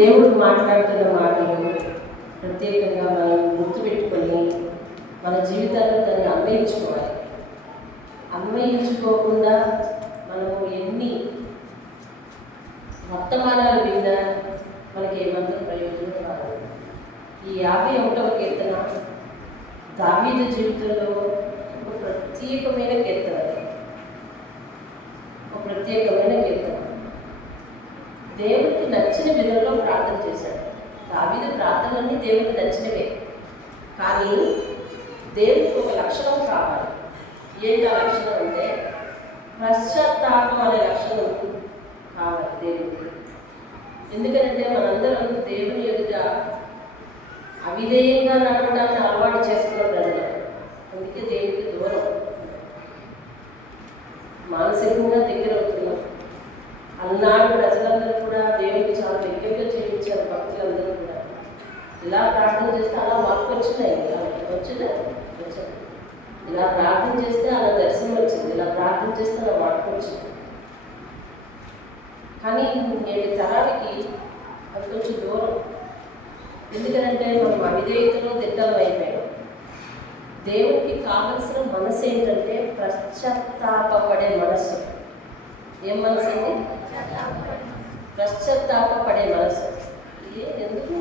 దేవుడు మాట్లాడుతున్న మాటలు ప్రత్యేకంగా మనం గుర్తుపెట్టుకొని మన జీవితాల్లో దాన్ని అన్వయించుకోవాలి. అన్వయించుకోకుండా మనము ఎన్ని వర్తమానాలు విన్నా మనకి ఏమాత్రం ప్రయోజనం కాదు. ఈ 51వ కీర్తన దావీదు జీవితంలో ఒక ప్రత్యేకమైన కీర్తన. ఒక ప్రత్యేకమైన కీర్తన. దేవుడికి నచ్చిన విధంలో ప్రార్థన చేశాడు. దావీదు ప్రార్థనలన్నీ దేవుడికి నచ్చినవే, కానీ దేవుడికి ఒక లక్షణం కావాలి. ఏంటి ఆ లక్షణం అంటే పశ్చాత్తాపం అనే లక్షణం కావాలి దేవుడికి. ఎందుకంటే మనందరం దేవుని ఎదుట అవిధేయంగా నడవడాన్ని అలవాటు చేసుకున్నాం కదా. అందుకే దేవుడికి దూరం, మానసికంగా దగ్గర అవుతున్నాం. అన్నాడు ప్రజలందరూ కూడా దేవుడికి చాలా దగ్గరగా చేయించారు. భక్తులందరూ కూడా ఇలా ప్రార్థన చేస్తే అలా మార్పు వచ్చినాయి. వచ్చిందా? వచ్చాయి. ఇలా ప్రార్థన చేస్తే అలా దర్శనం వచ్చింది, ఇలా ప్రార్థన చేస్తే అలా మార్పు వచ్చింది. కానీ నేటి తరానికి అది కొంచెం దూరం. ఎందుకంటే మనం అవిధేయతలో దిట్టలం అయిపోయాం. దేవుడికి కావలసిన మనసు ఏంటంటే పశ్చాత్తాపడే మనసు. ఏం మనసు అండి? పశ్చాత్తాపడే మనసు. ఎందుకు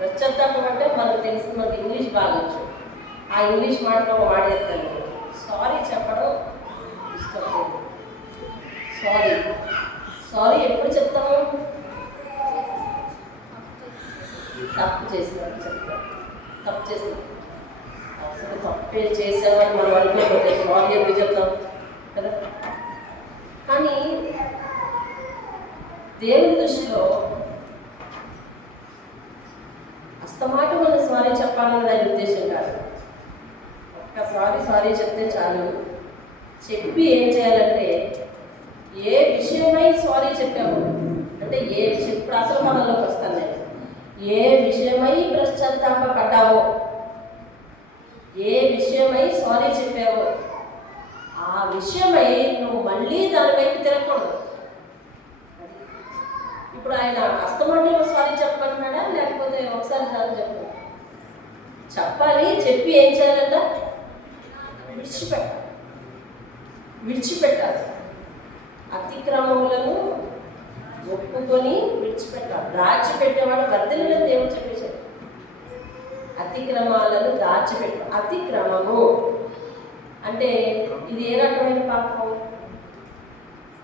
పశ్చాత్తాపం అంటే మనకు తెలిసి మనకు ఇంగ్లీష్ బాగొచ్చు. ఆ ఇంగ్లీష్ మాటలో వాడేస్తాను. సారీ చెప్పడం ఇష్టం. సారీ ఎప్పుడు చెప్తాము? తప్పు చేసినప్పుడు చెప్తాం. తప్పు చేసినప్పుడు అసలు తప్పే చేసామని మనం అనుకోకపోతే సారీ ఎందుకు చెప్తాం కదా. కానీ దేవుని దృష్టిలో అస్తమాట మనం సారీ చెప్పాలన్నది ఆయన ఉద్దేశం కాదు. ఒక్కసారి సారీ చెప్తే చాలు. చెప్పి ఏం చేయాలంటే ఏ విషయమై సారీ చెప్పాము అంటే ఏ విషయం, ఇప్పుడు అసలు మనలోకి వస్తాను నేను. ఏ విషయమై పశ్చాత్తాపడ్డావో, ఏ విషయమై సారీ చెప్పావో ఆ విషయమై నువ్వు మళ్ళీ దాని వైపు తిరగకూడదు. ఇప్పుడు ఆయన అస్తమంటే సారీ చెప్పమంటున్నాడా, లేకపోతే ఒకసారి సారీ చెప్పాలి. చెప్పి ఏం చేయాలంట? విడిచిపెట్టాలి. అతిక్రమములను ఒప్పుకొని విడిచిపెట్టాలి. దాచిపెట్టేవాడు వర్ధిల్లులని దేవుడు చెప్పేశాడు. అతిక్రమాలను దాచిపెట్టు. అతిక్రమము అంటే ఇది ఏ రకమైన పాపం?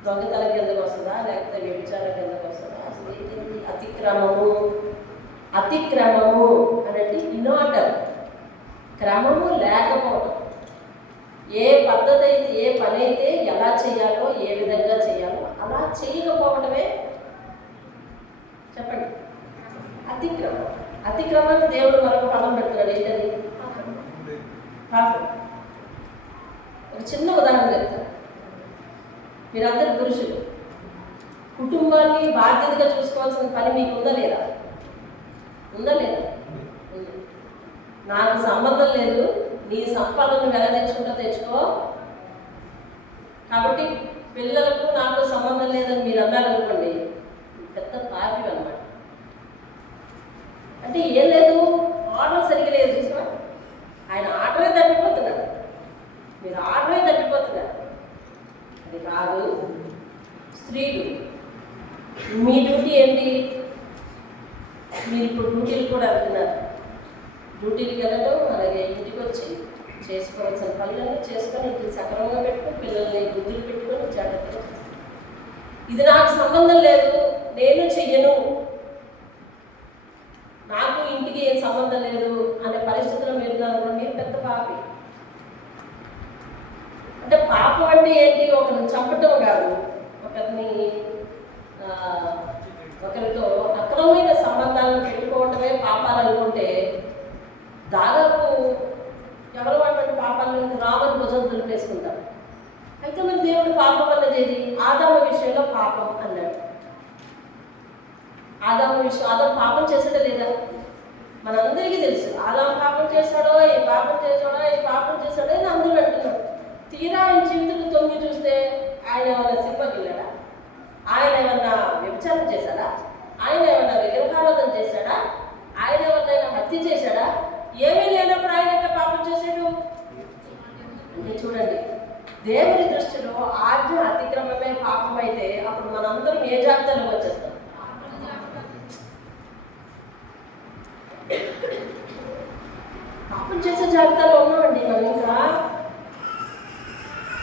దొంగతనం కిందకు వస్తుందా, లేకపోతే వ్యభిచారం కిందకు వస్తుందా? అసలు ఏంటి అతిక్రమము అనేది ఇన్ఆర్డర్, క్రమము లేకపోవడం. ఏ పద్ధతి అయితే, ఏ పని అయితే ఎలా చేయాలో, ఏ విధంగా చేయాలో అలా చేయకపోవడమే చెప్పండి అతిక్రమం. అతిక్రమాన్ని దేవుడు మరొక పదం పెడుతున్నాడు. ఏంటది? పాపం. ఒక చిన్న ఉదాహరణ చెప్తాను. మీరందరూ పురుషులు, కుటుంబాన్ని బాధ్యతగా చూసుకోవాల్సిన పని మీకు ఉందా లేదా? నాకు సంబంధం లేదు, నీ సంపాదనను ఎలా తెచ్చుకో, కాబట్టి పిల్లలకు నాకు సంబంధం లేదని మీరు అన్నారనుకోండి, పెద్ద పాపి అన్నమాట. అంటే ఏం లేదు, ఆర్డర్ సరిగ్గా లేదు. చూసినా ఆయన ఆర్డరే తప్పిపోతున్నాడు, మీరు ఆర్డరే తప్పిపోతున్నారు. అది కాదు. స్త్రీలు, మీ డ్యూటీ ఏంటి? మీరు ఇప్పుడు డ్యూటీలు కూడా వెళ్తున్నారు. డ్యూటీలకు వెళ్ళడం, అలాగే ఇంటికి వచ్చి చేసుకోవాల్సిన పనులన్నీ చేసుకొని ఇంటికి సక్రమంగా పెట్టుకొని పిల్లల్ని బుద్ధులు పెట్టుకొని జాగ్రత్తగా. ఇది నాకు సంబంధం లేదు, నేను చెయ్యను, నాకు ఇంటికి ఏం సంబంధం లేదు అనే పరిస్థితుల్లో మీరు మీరు పెద్ద పాపి. అంటే పాపం అంటే ఏంటి? ఒకరిని చంపటం కాదు, ఒకరితో అక్రమమైన సంబంధాలను పెట్టుకోవటమే పాపాలు అనుకుంటే దాదాపు ఎవరు అటువంటి పాపాలను రామని భుజం దులిపేసుకుంటారు. అయితే మరి దేవుడు పాపం అన్నది ఆదాము విషయంలో పాపం అన్నాడు. ఆదాము పాపం చేసాడా లేదా? మనందరికీ తెలుసు. ఆదాము పాపం చేశాడో, ఏ పాపం చేశాడో అని అందరూ అంటున్నాడు. తీరా ఆయన జీవితంలో తొంగి చూస్తే ఆయన ఏమన్నా సినిమాకి వెళ్ళాడా? ఆయన ఏమన్నా వ్యభిచారం చేశాడా? ఆయన ఏమైనా విగ్రహారాధన చేశాడా? ఆయన ఎవరినైనా హత్య చేశాడా? ఏమీ లేనప్పుడు ఆయన ఎట్లా పాపం చేశాడు అంటే చూడండి, దేవుని దృష్టిలో ఆజ్ఞ అతిక్రమమే పాపం అయితే అప్పుడు మనందరం ఏ జాబితాలో వచ్చేస్తాం? పాపం చేసే జాబితాలో ఉన్నామండి మనం. ఇంకా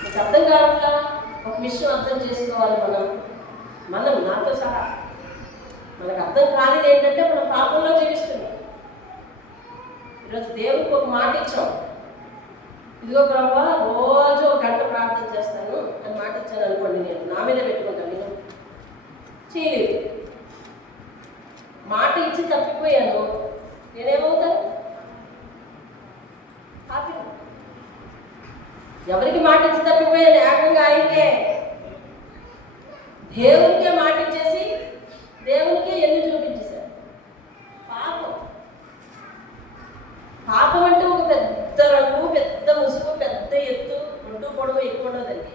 మీకు అర్థం కావట్లా? ఒక విషయం అర్థం చేసుకోవాలి మనం నాతో సహా. మనకు అర్థం కానిది ఏంటంటే మనం పాపంలో జీవిస్తున్నాం. ఈరోజు దేవుడికి ఒక మాట ఇచ్చాం, ఇదిగో ప్రభా రోజు ఒక గంట ప్రార్థన చేస్తాను అని మాట ఇచ్చాను అనుకోండి, నేను నా మీద పెట్టుకుంటాను. నేను చేయలేదు, మాట ఇచ్చి తప్పిపోయాను, నేనేమవుతాను? ఎవరికి మాట ఇచ్చి తప్పిపోయాను? ఏకంగా ఆయనకే, దేవునికే మాట ఇచ్చేసి దేవునికే ఎన్ని చూపించేశారు. పాపం అంటే ఒక పెద్ద రంగు, పెద్ద ముసుగు, పెద్ద ఎత్తు, ఒడ్డు పొడవు ఎక్కువ ఉండదండి.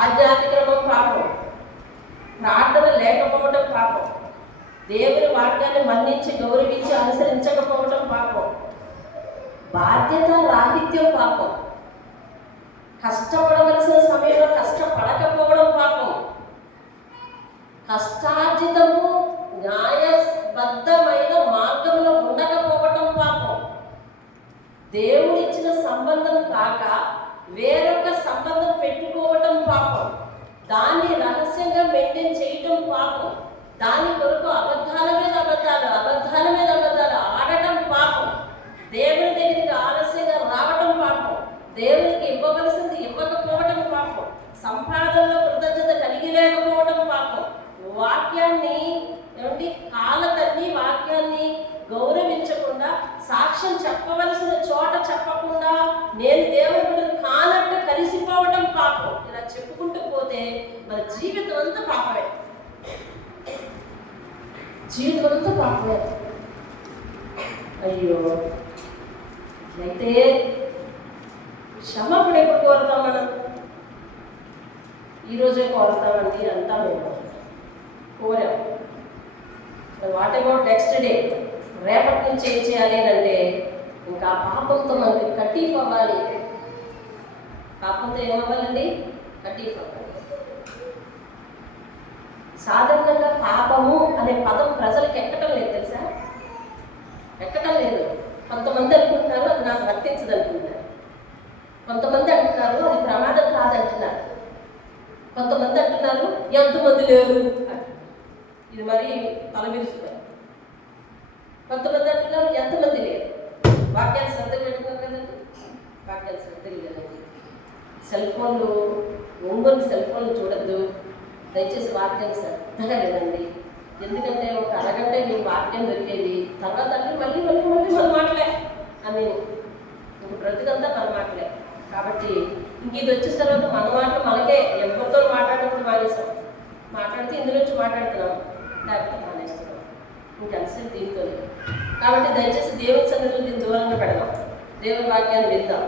ఆధ్యాత్మికమం పాపం, ప్రార్థన లేకపోవడం పాపం, దేవుని వాక్యాన్ని మన్నించి గౌరవించి అనుసరించకపోవడం పాపం, బాధ్యత రాహిత్యం పాపం, కష్టపడవలసిన సమయంలో కష్టపడకపోవడం పాపం, కష్టార్జితము న్యాయబద్ధమైన మార్గంలో ఉండకపోవటం పాపం, దేవుడిచ్చిన సంబంధం కాక వేరొక సంబంధం పెట్టుకోవటం పాపం, దాన్ని రహస్యంగా మెయింటైన్ చేయటం పాపం, దాని కొరకు అబద్ధాల మీద అబద్ధాలు ఆడటం పాపం, దేవుని దగ్గరికి ఆలస్యంగా రావటం పాపం, దేవునికి ఇవ్వవలసింది ఇవ్వకపోవటం పాపం, సంపాదనలో కృతజ్ఞత కలిగి లేకపోవటం పాపం, వాక్యాన్ని కాలతన్ని వాక్యాన్ని గౌరవించకుండా, సాక్ష్యం చెప్పవలసిన చోట చెప్పకుండా, నేను దేవుని గురించి కానట్టు కలిసిపోవటం పాపం. ఇలా చెప్పుకుంటూ పోతే మన జీవితం అంతా పాపమే, జీవితం అంతా పాపమే. అయ్యో, అయితే క్షమాపణ ఎప్పుడు కోరుతాం మనం? ఈరోజే కోరుతామండి అంతా మేము కోరాం. What about next day? రేపటి నుంచి ఏం చేయాలి అంటే ఇంకా పాపంతో మనకి కటీఫ్ అవ్వాలి. పాపంతో ఏమవ్వాలండి? కటీఫ్ అవ్వాలి. సాధారణంగా పాపము అనే పదం ప్రజలకు ఎక్కటం లేదు, తెలుసా? ఎక్కటం లేదు. కొంతమంది అనుకుంటున్నారు అది నాకు వర్తించదు అనుకుంటున్నారు, కొంతమంది అంటున్నారు అది ప్రమాదం కాదంటున్నారు, కొంతమంది అంటున్నారు ఎంతమంది లేరు అంటున్నారు. ఇది మరి తలమిరుస్తుంది. కొంతమంది అంటున్నారు ఎంతమంది లేరు. వాక్యాలు శ్రద్ధ పెట్టుకున్నారు కదండి, వాక్యాలు శ్రద్ధ లేదండి. సెల్ ఫోన్లు ఒంగోలు సెల్ ఫోన్లు చూడద్దు, దయచేసి వాక్యాలు శ్రద్ధగా లేదండి. ఎందుకంటే ఒక అరగంట మీకు వాక్యం దొరికేది, తర్వాత మళ్ళీ మన మాటలే అని ఇంక బ్రతుకంతా మన మాటలే. కాబట్టి ఇంక ఇది వచ్చిన తర్వాత మన మాటలు మనకే, ఎవరితో మాట్లాడేప్పుడు మానేసాం. మాట్లాడితే ఇందులోంచి మాట్లాడుతున్నాం, లేకపోతే మానేస్తున్నాం. ఇంకలసేపు దీంతో. కాబట్టి దయచేసి దేవుని సన్నిధిలో దీన్ని దూరంగా పెడదాం, దేవుని వాక్యాన్ని విద్దాం.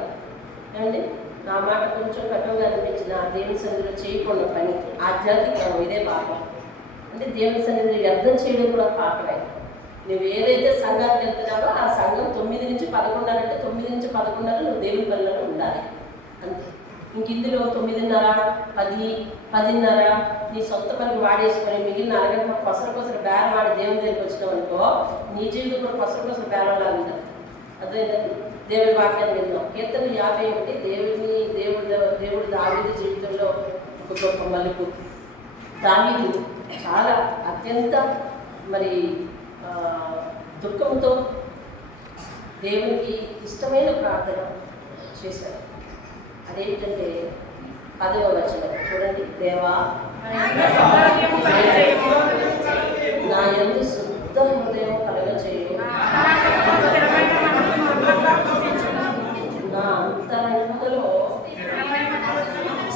ఏమండి, నా మాట కొంచెం కటువుగా అనిపించిన దేవుని సన్నిధిలో చేయకుండా పని ఆధ్యాత్మికం ఇదే పాపం. అంటే దేవుని సన్నిధిని వ్యర్థం చేయడం కూడా పాపమే. నువ్వు ఏదైతే సంఘానికి వెళ్తున్నావో ఆ సంఘం 9 నుంచి 11 అంటే 9 నుంచి 11 నువ్వు దేవుని పనిలో ఉండాలి అంతే. ఇంక ఇందులో 9:30, 10, 10:30 నీ సొంత పనికి వాడేసుకొని మిగిలిన అరగంట కొసరు బేరం వాడి దేవుని దగ్గరికి వచ్చినావు అనుకో, నీ జీవితం కూడా కొసరు బేరంలా ఉంటుంది. అదేంటండి, దేవుని వాక్యాన్ని విన్నాం. కీర్తన 51 దేవుడు దావీదు జీవితంలో ఒక గొప్ప మలుపు. దావీదు చాలా అత్యంత మరి దుఃఖంతో దేవునికి ఇష్టమైన ప్రార్థన చేశాడు. అదేంటంటే 10వ వచనం చూడండి. దేవా నా యందు శుద్ధ హృదయం కలుగజేయు, నా అంతరంగంలో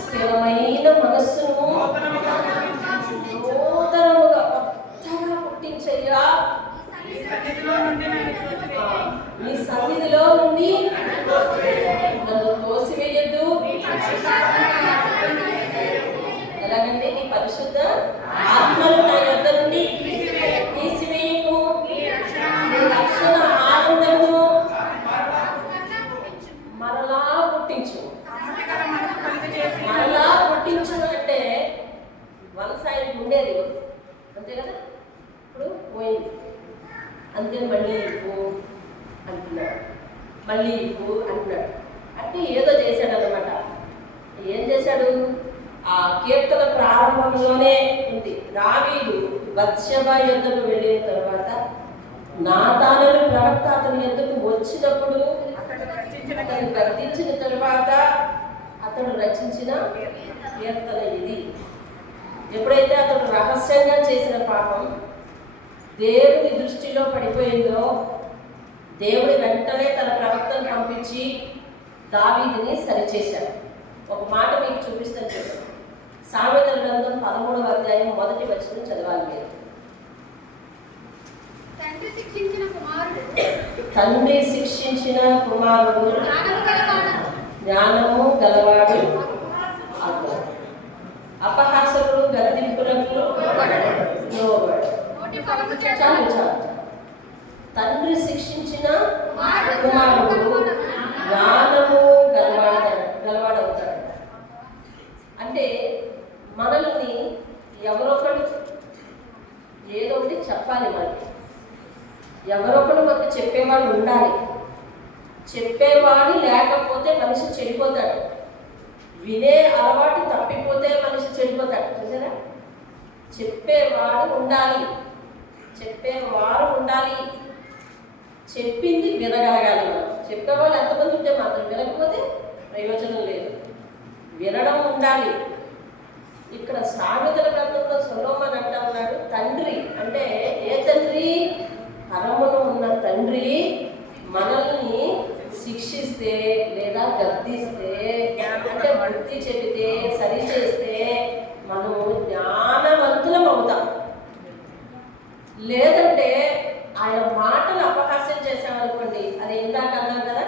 స్థిరమైన మనస్సును నూతనముగా కొత్తగా పుట్టించయ్యా. నీ సన్నిధిలో నుండి నన్ను తోసివేయద్దు. ఎలాగంటే నీ పరిశుద్ధ ఆత్మను మళ్ళీ ఇవ్వు అంటున్నాడు. అంటే ఏదో చేశాడు అనమాట. ఏం చేశాడు? ఆ కీర్తన ప్రారంభంలోనే ఉంది. దావీదు బత్షెబా యొద్దకు వెళ్ళిన తర్వాత నాతానుడు ప్రవక్త అతని యొద్దకు వచ్చినప్పుడు అతను గద్దించిన తర్వాత అతడు రచించిన కీర్తన ఇది. ఎప్పుడైతే అతడు రహస్యంగా చేసిన పాపం దేవుని దృష్టిలో పడిపోయిందో, దేవుడు వెంటనే తన ప్రవక్తను పంపించి దావీదుని సరిచేశాడు. ఒక మాట మీకు చూపిస్తాను చూడండి. సామెతల గ్రంథం 13వ అధ్యాయం 1వ వచనం చదవాలి మీరు. తండ్రి శిక్షించిన కుమారుడు జ్ఞానము గలవాడు, అపహాసకుడు గద్దింపులకు లోబడు. చాలు చాలు. తండ్రి శిక్షించిన కుమారుడు జ్ఞానము గలవాడవుతాడు. అంటే మనల్ని ఎవరొకరు ఏదో ఒకటి చెప్పాలి. మనకి ఎవరొకరు మనకి చెప్పేవాళ్ళు ఉండాలి. చెప్పేవాడు లేకపోతే మనిషి చెడిపోతాడు. వినే అలవాటు తప్పిపోతే మనిషి చెడిపోతాడు. చూసారా? చెప్పేవాడు ఉండాలి, చెప్పేవారు ఉండాలి, చెప్పింది వినగలగాలి. మనం చెప్పేవాళ్ళు ఎంతమంది ఉంటే మాత్రం వినకపోతే ప్రయోజనం లేదు. వినడం ఉండాలి. ఇక్కడ సామెతల గ్రంథంలో సొలొమోను అంటా ఉన్నాడు, తండ్రి అంటే ఏ తండ్రి? పరమున ఉన్న తండ్రి మనల్ని శిక్షిస్తే లేదా గద్దిస్తే అంటే బుద్ధి చెబితే సరి చేస్తే మనము జ్ఞానవంతులం అవుతాం. లేదంటే ఆయన మాటలు అపహాస్యం చేశామనుకోండి, అది ఇందాక అన్నాం కదా,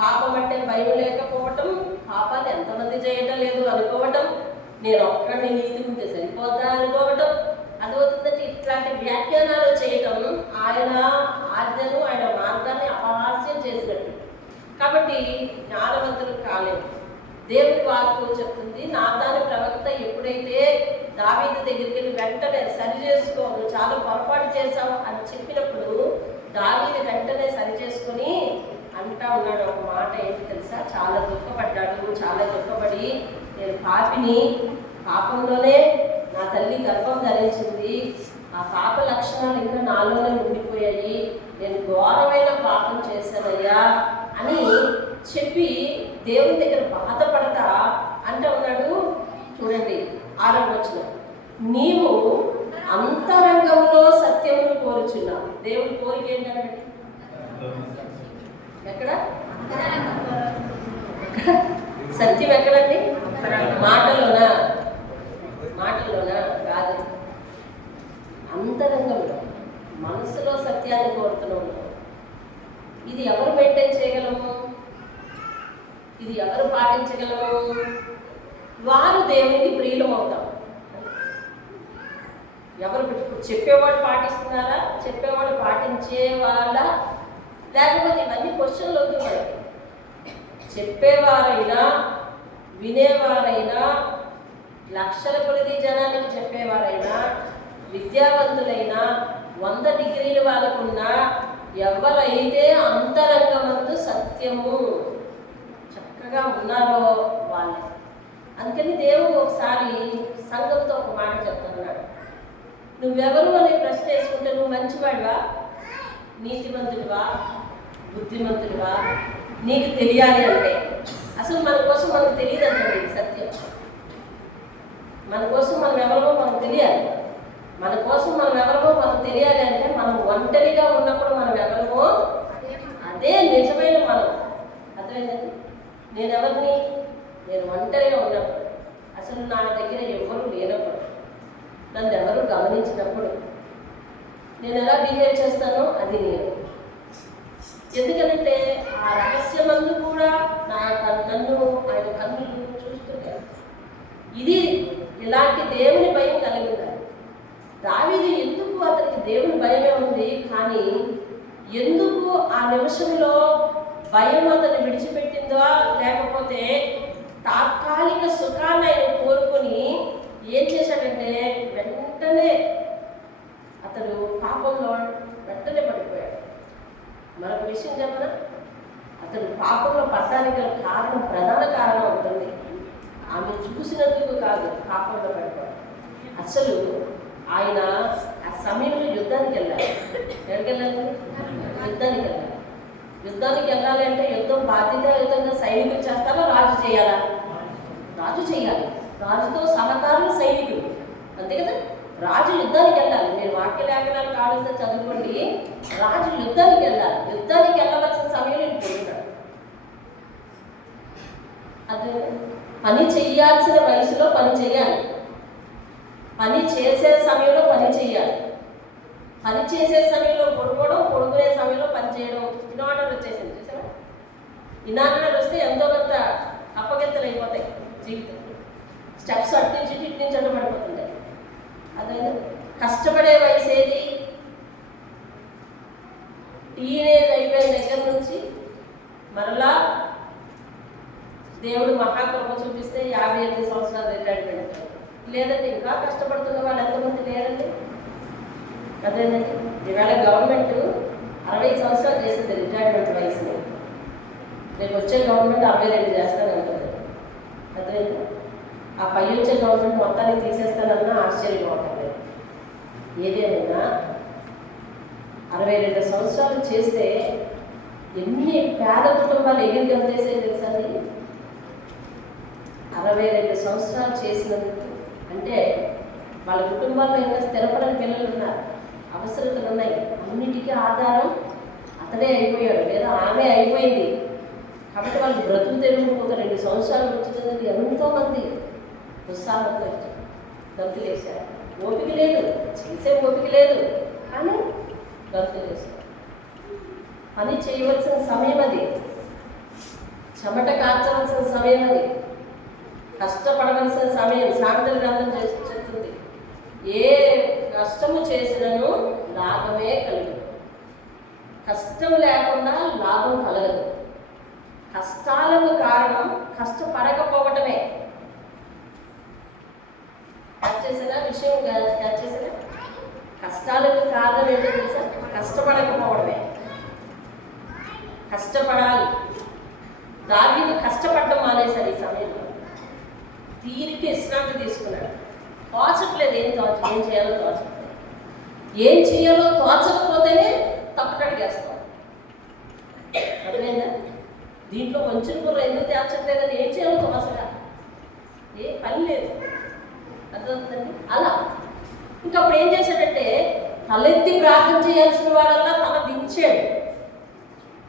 పాపం అంటే భయం లేకపోవటం, పాపాన్ని ఎంతమంది చేయటం లేదు అనుకోవటం, నేను ఒక్కడిని నీతి ఉంటే సరిపోద్దా అనుకోవటం, అదవుతుందంటే ఇట్లాంటి వ్యాఖ్యానాలు చేయటం ఆయన ఆజ్ఞను ఆయన మార్గాన్ని అపహాస్యం చేసినట్టు. కాబట్టి జ్ఞానవంతులు కాలేదు. దేవుడి వాక్కు చెప్తుంది, నాతాను ప్రవక్త ఎప్పుడైతే దావీదు దగ్గరికి వెళ్ళి వెంటనే సరి చేసుకో, నువ్వు చాలా పొరపాటు చేశావు అని చెప్పినప్పుడు దావీదు వెంటనే సరి చేసుకొని అంటా ఉన్నాడు ఒక మాట. ఏంటి తెలుసా? చాలా దుఃఖపడ్డాడు. చాలా దుఃఖపడి, నేను పాపిని, పాపంలోనే నా తల్లి గర్భం ధరించింది, ఆ పాప లక్షణాలు ఇంకా నాలోనే ఉండిపోయాయి, నేను ఘోరమైన పాపం చేశానయ్యా అని చెప్పి దేవుని దగ్గర బాధపడతా అంటూ ఉన్నాడు. చూడండి 6వ వచనం, నీవు అంతరంగంలో సత్యమును కోరుచున్నావు. దేవుడి కోరిక ఏంటంటే ఎక్కడ? సత్యం ఎక్కడండి? మాటలోనా? మాటలోనా కాదు, అంతరంగంలో మనసులో సత్యాన్ని కోరుతున్నాము. ఇది ఎవరు మెయింటైన్ చేయగలము? ఇది ఎవరు పాటించగలము? వారు దేవునికి ప్రియులం అవుతాం. ఎవరు చెప్పేవాడు పాటిస్తున్నారా? చెప్పేవాడు పాటించే వాళ్ళ, లేకపోతే ఇవన్నీ క్వశ్చన్లు అవుతున్నాయి. చెప్పేవారైనా వినేవారైనా, లక్షల కొలది జనానికి చెప్పేవారైనా, విద్యావంతులైనా, 100 డిగ్రీలు వాళ్ళకున్నా, ఎవరైతే అంతరంగమందు సత్యము చక్కగా ఉన్నారో వాళ్ళే. అందుకని దేవుడు ఒకసారి సంఘంతో ఒక మాట చెప్తున్నాడు, నువ్వెవరు అనే ప్రశ్న వేసుకుంటే నువ్వు మంచివాడివా, నీతిమంతుడివా, బుద్ధిమంతుడివా నీకు తెలియాలి అంటే, అసలు మన కోసం మనకు తెలియదు అంటే సత్యం. మన కోసం మనం ఎవరో మనకు తెలియాలి. మన కోసం మనం ఎవరో మనకు తెలియాలి అంటే మనం ఒంటరిగా ఉన్నప్పుడు మనం ఎవరో అదే నిజమైన మనం. అర్థమైందండి? నేను ఎవరిని? నేను ఒంటరిగా ఉన్నప్పుడు, అసలు నా దగ్గర ఎవరు లేనప్పుడు, నన్ను ఎవరు గమనించినప్పుడు నేను ఎలా బిహేవ్ చేస్తానో అది నేను. ఎందుకంటే ఆ రహస్యమందు కూడా నన్ను ఆయన కన్నులు చూస్తుంటారు. ఇది ఇలాంటి దేవుని భయం కలిగి ఉండాలి. దావీదు ఎందుకు అతనికి దేవుని భయమే ఉంది, కానీ ఎందుకు ఆ నిమిషంలో భయం అతన్ని విడిచిపెట్టిందో, లేకపోతే తాత్కాలిక సుఖాన్ని ఆయన కోరుకొని ఏం చేశాడంటే వెంటనే అతడు పాపంలో వెంటనే పడిపోయాడు. మరొక విషయం చెప్పనా, అతడు పాపంలో పడడానికి గల కారణం, ప్రధాన కారణం ఉంటుంది ఆమె చూసినందుకు కాదు పాపంలో పడిపోవడం. అసలు ఆయన ఆ సమయంలో యుద్ధానికి వెళ్ళాలి. ఎక్కడికి వెళ్ళాలి? యుద్ధానికి వెళ్ళాలి. యుద్ధానికి వెళ్ళాలి అంటే యుద్ధం బాధ్యతాయుతంగా సైనికులు చేస్తారో రాజు చేయాలా? రాజు చేయాలి. రాజుతో సహకారులు సైనికులు, అంతే కదా. రాజు యుద్ధానికి వెళ్ళాలి. మీరు వాక్య లేఖనాలు కావాల్సిన చదువుకోండి. రాజు యుద్ధానికి వెళ్ళాలి. యుద్ధానికి వెళ్ళవలసిన సమయంలో నేను పొందుతాడు. అదే పని చెయ్యాల్సిన వయసులో పని చేయాలి. పని చేసే సమయంలో పని చేయాలి. పని చేసే సమయంలో పడుకోవడం, పడుకునే సమయంలో పని చేయడం. ఇన్ఆర్డర్ వచ్చేసింది చూసారా? ఇన్ఆర్డర్ వస్తే ఎంతో కొంత అప్పగింతలు అయిపోతాయి జీవితం. స్టెప్స్ అటు నుంచి ఇటు నుంచి అడ్డు పడిపోతుంటాయి. అదే కష్టపడే వయసు ఏది? టీనేజ్ అయిపోయిన దగ్గర నుంచి మరలా దేవుడు మహాకృప చూపిస్తే 58 సంవత్సరాలు రిటైర్మెంట్. లేదంటే ఇంకా కష్టపడుతున్న వాళ్ళు ఎంతమంది లేరండి? అదేనండి, ఈవేళ గవర్నమెంట్ 60 సంవత్సరాలు చేసింది రిటైర్మెంట్ వయసుని. రేపు వచ్చే గవర్నమెంట్ 62 చేస్తానంటుంది. అదేంటి ఆ పై వచ్చే గవర్నమెంట్ మొత్తాన్ని తీసేస్తానన్నా ఆశ్చర్యం అవుతుంది. ఏదేమైనా 62 సంవత్సరాలు చేస్తే ఎన్ని పేద కుటుంబాలు ఎగిరి గంతేసే తెలుసండి. 62 సంవత్సరాలు చేసినందుకు అంటే వాళ్ళ కుటుంబాల్లో ఇంకా స్థిరపడని పిల్లలు ఉన్నారు, అవసరతలు ఉన్నాయి. అన్నిటికీ ఆధారం అతడే అయిపోయాడు లేదా ఆమె అయిపోయింది. కాబట్టి వాళ్ళు బ్రతుకు తెరువు ఒక 2 సంవత్సరాలు వచ్చిందని ఎంతోమంది ఉత్సాహంతో గంతులేశారు. ఓపిక లేదు, చేసే ఓపిక లేదు, కానీ గంతులేశారు. పని చేయవలసిన సమయం అది, చెమట కార్చవలసిన సమయం అది, కష్టపడవలసిన సమయం. సామెతల గ్రంథం చెప్తుంది, ఏ కష్టము చేసినను లాభమే కలుగు. కష్టం లేకుండా లాభం కలగదు. కష్టాలకు కారణం కష్టపడకపోవటమే. చేసిన విషయం చేసిన కష్టాలకు కారణం ఏంటో తెలుసా? కష్టపడకపోవడమే. కష్టపడాలి. దావీదు కష్టపడడం మానేశాడు. ఈ సమయంలో తీరికి విశ్రాంతి తీసుకున్నాడు. తోచట్లేదు, ఏం చేయాలో తోచట్లేదు. ఏం చేయాలో తోచకపోతేనే తప్పటడిగేస్తాం. అర్థమైందా? దీంట్లో వంచిన కూర ఎందుకు తేల్చట్లేదని ఏం చేయాలో తోచగా ఏ పని లేదు. అర్థమవుతుందండి? అలా ఇంకప్పుడు ఏం చేశాడంటే తలెత్తి ప్రార్థన చేయాల్సిన వాడల్లా తల దించాడు.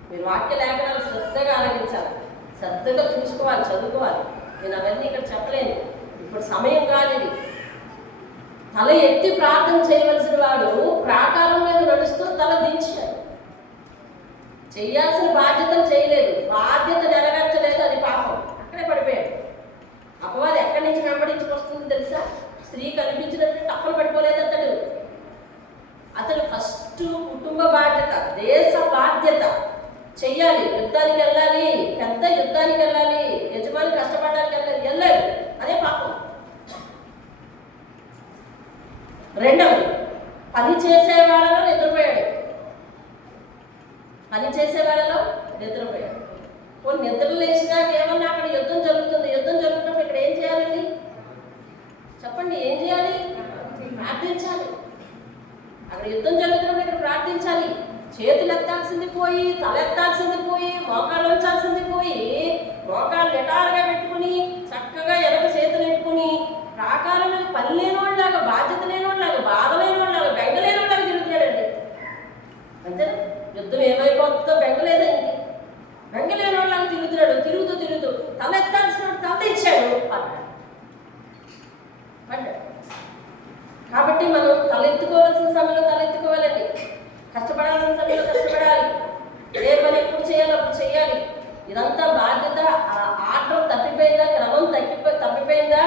మీరు వాక్య లేఖనాలు శ్రద్ధగా ఆలకించాలి, శ్రద్ధగా చూసుకోవాలి, చదువుకోవాలి. నేను అవన్నీ ఇక్కడ చెప్పలేను, ఇప్పుడు సమయం కాలేదు. తల ఎత్తి ప్రార్థన చేయవలసిన వాడు ప్రాకారం మీద నడుస్తూ తల దించాడు. చేయాల్సిన బాధ్యతను చేయలేదు, బాధ్యత నెరవేర్చలేదు, అది పాపం. అక్కడే పడిపోయాడు. అపవాది ఎక్కడి నుంచి వెంబడించుకొస్తుంది తెలుసా? స్త్రీ కనిపించినట్టు తప్పలు పడిపోలేదు అతడు ఫస్ట్ కుటుంబ బాధ్యత, దేశ బాధ్యత చెయ్యాలి. యుద్ధానికి వెళ్ళాలి, పెద్ద యుద్ధానికి వెళ్ళాలి, యజమాని కష్టపడడానికి వెళ్ళాలి, అదే పాపం. రెండవది, పని చేసే వాళ్ళలో నిద్రపోయాడు. పని చేసే వాళ్ళలో నిద్రపోయాడు. కొన్ని నిద్ర లేచినా కేవలం అక్కడ యుద్ధం జరుగుతుంది. యుద్ధం జరుగుతున్నప్పుడు ఇక్కడ ఏం చేయాలండి? చెప్పండి, ఏం చేయాలి? ప్రార్థించాలి. అక్కడ యుద్ధం జరుగుతున్నప్పుడు ఇక్కడ ప్రార్థించాలి. చేతులు ఎత్తాల్సింది పోయి, తల ఎత్తాల్సింది పోయి, మోకాళ్ళు ఉంచాల్సింది పోయి, మోకాళ్ళు నిటారుగా పెట్టుకుని చక్కగా ఎనక చేతులు పెట్టుకుని ప్రాకారం మీద పని లేనివాళ్ళలాగా, బాధ్యత లేనివాళ్ళలాగా, బాధ లేనివాళ్ళలాగా, బెంగ లేనివాళ్ళలాగా తిరుగుతాడండి. అంతేనా? యుద్ధం ఏమైపోతుందో బెంగలేదండి. బెంగలేని వాళ్ళలాగా తిరుగుతున్నాడు. తిరుగుతూ తల ఎత్తాల్సిన తల ఇచ్చాడు పడ్డాడు. కాబట్టి మనం తలెత్తుకోవాల్సిన సమయంలో తలెత్తుకోవాలండి. కష్టపడాల్సిన సమయంలో కష్టపడాలి. ఏ పని ఎప్పుడు చేయాలో అప్పుడు చేయాలి. ఇదంతా బాధ్యత. ఆటం తప్పిపోయిందా, క్రమం తప్పిపోయిందా,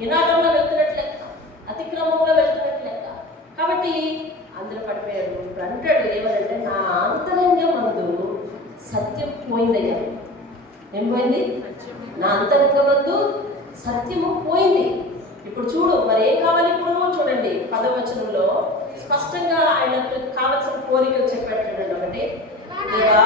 వినాటంలో వెళ్తున్నట్లు లెక్క, అతిక్రమంలో వెళ్తున్నట్లు లెక్క. కాబట్టి అందరూ పడిపోయాడు. ఇప్పుడు అంటాడు ఏమనంటే, నా అంతరంగం మందు సత్యం పోయిందయ్యా. ఏం పోయింది? నా అంతరంగం మందు సత్యము పోయింది. ఇప్పుడు చూడు, మరి ఏం కావాలి ఇప్పుడు? చూడండి 10వ వచనంలో స్పష్టంగా ఆయనకు కావలసిన కోరికలు చెప్పాడు. చూడండి, ఒకటి, దేవా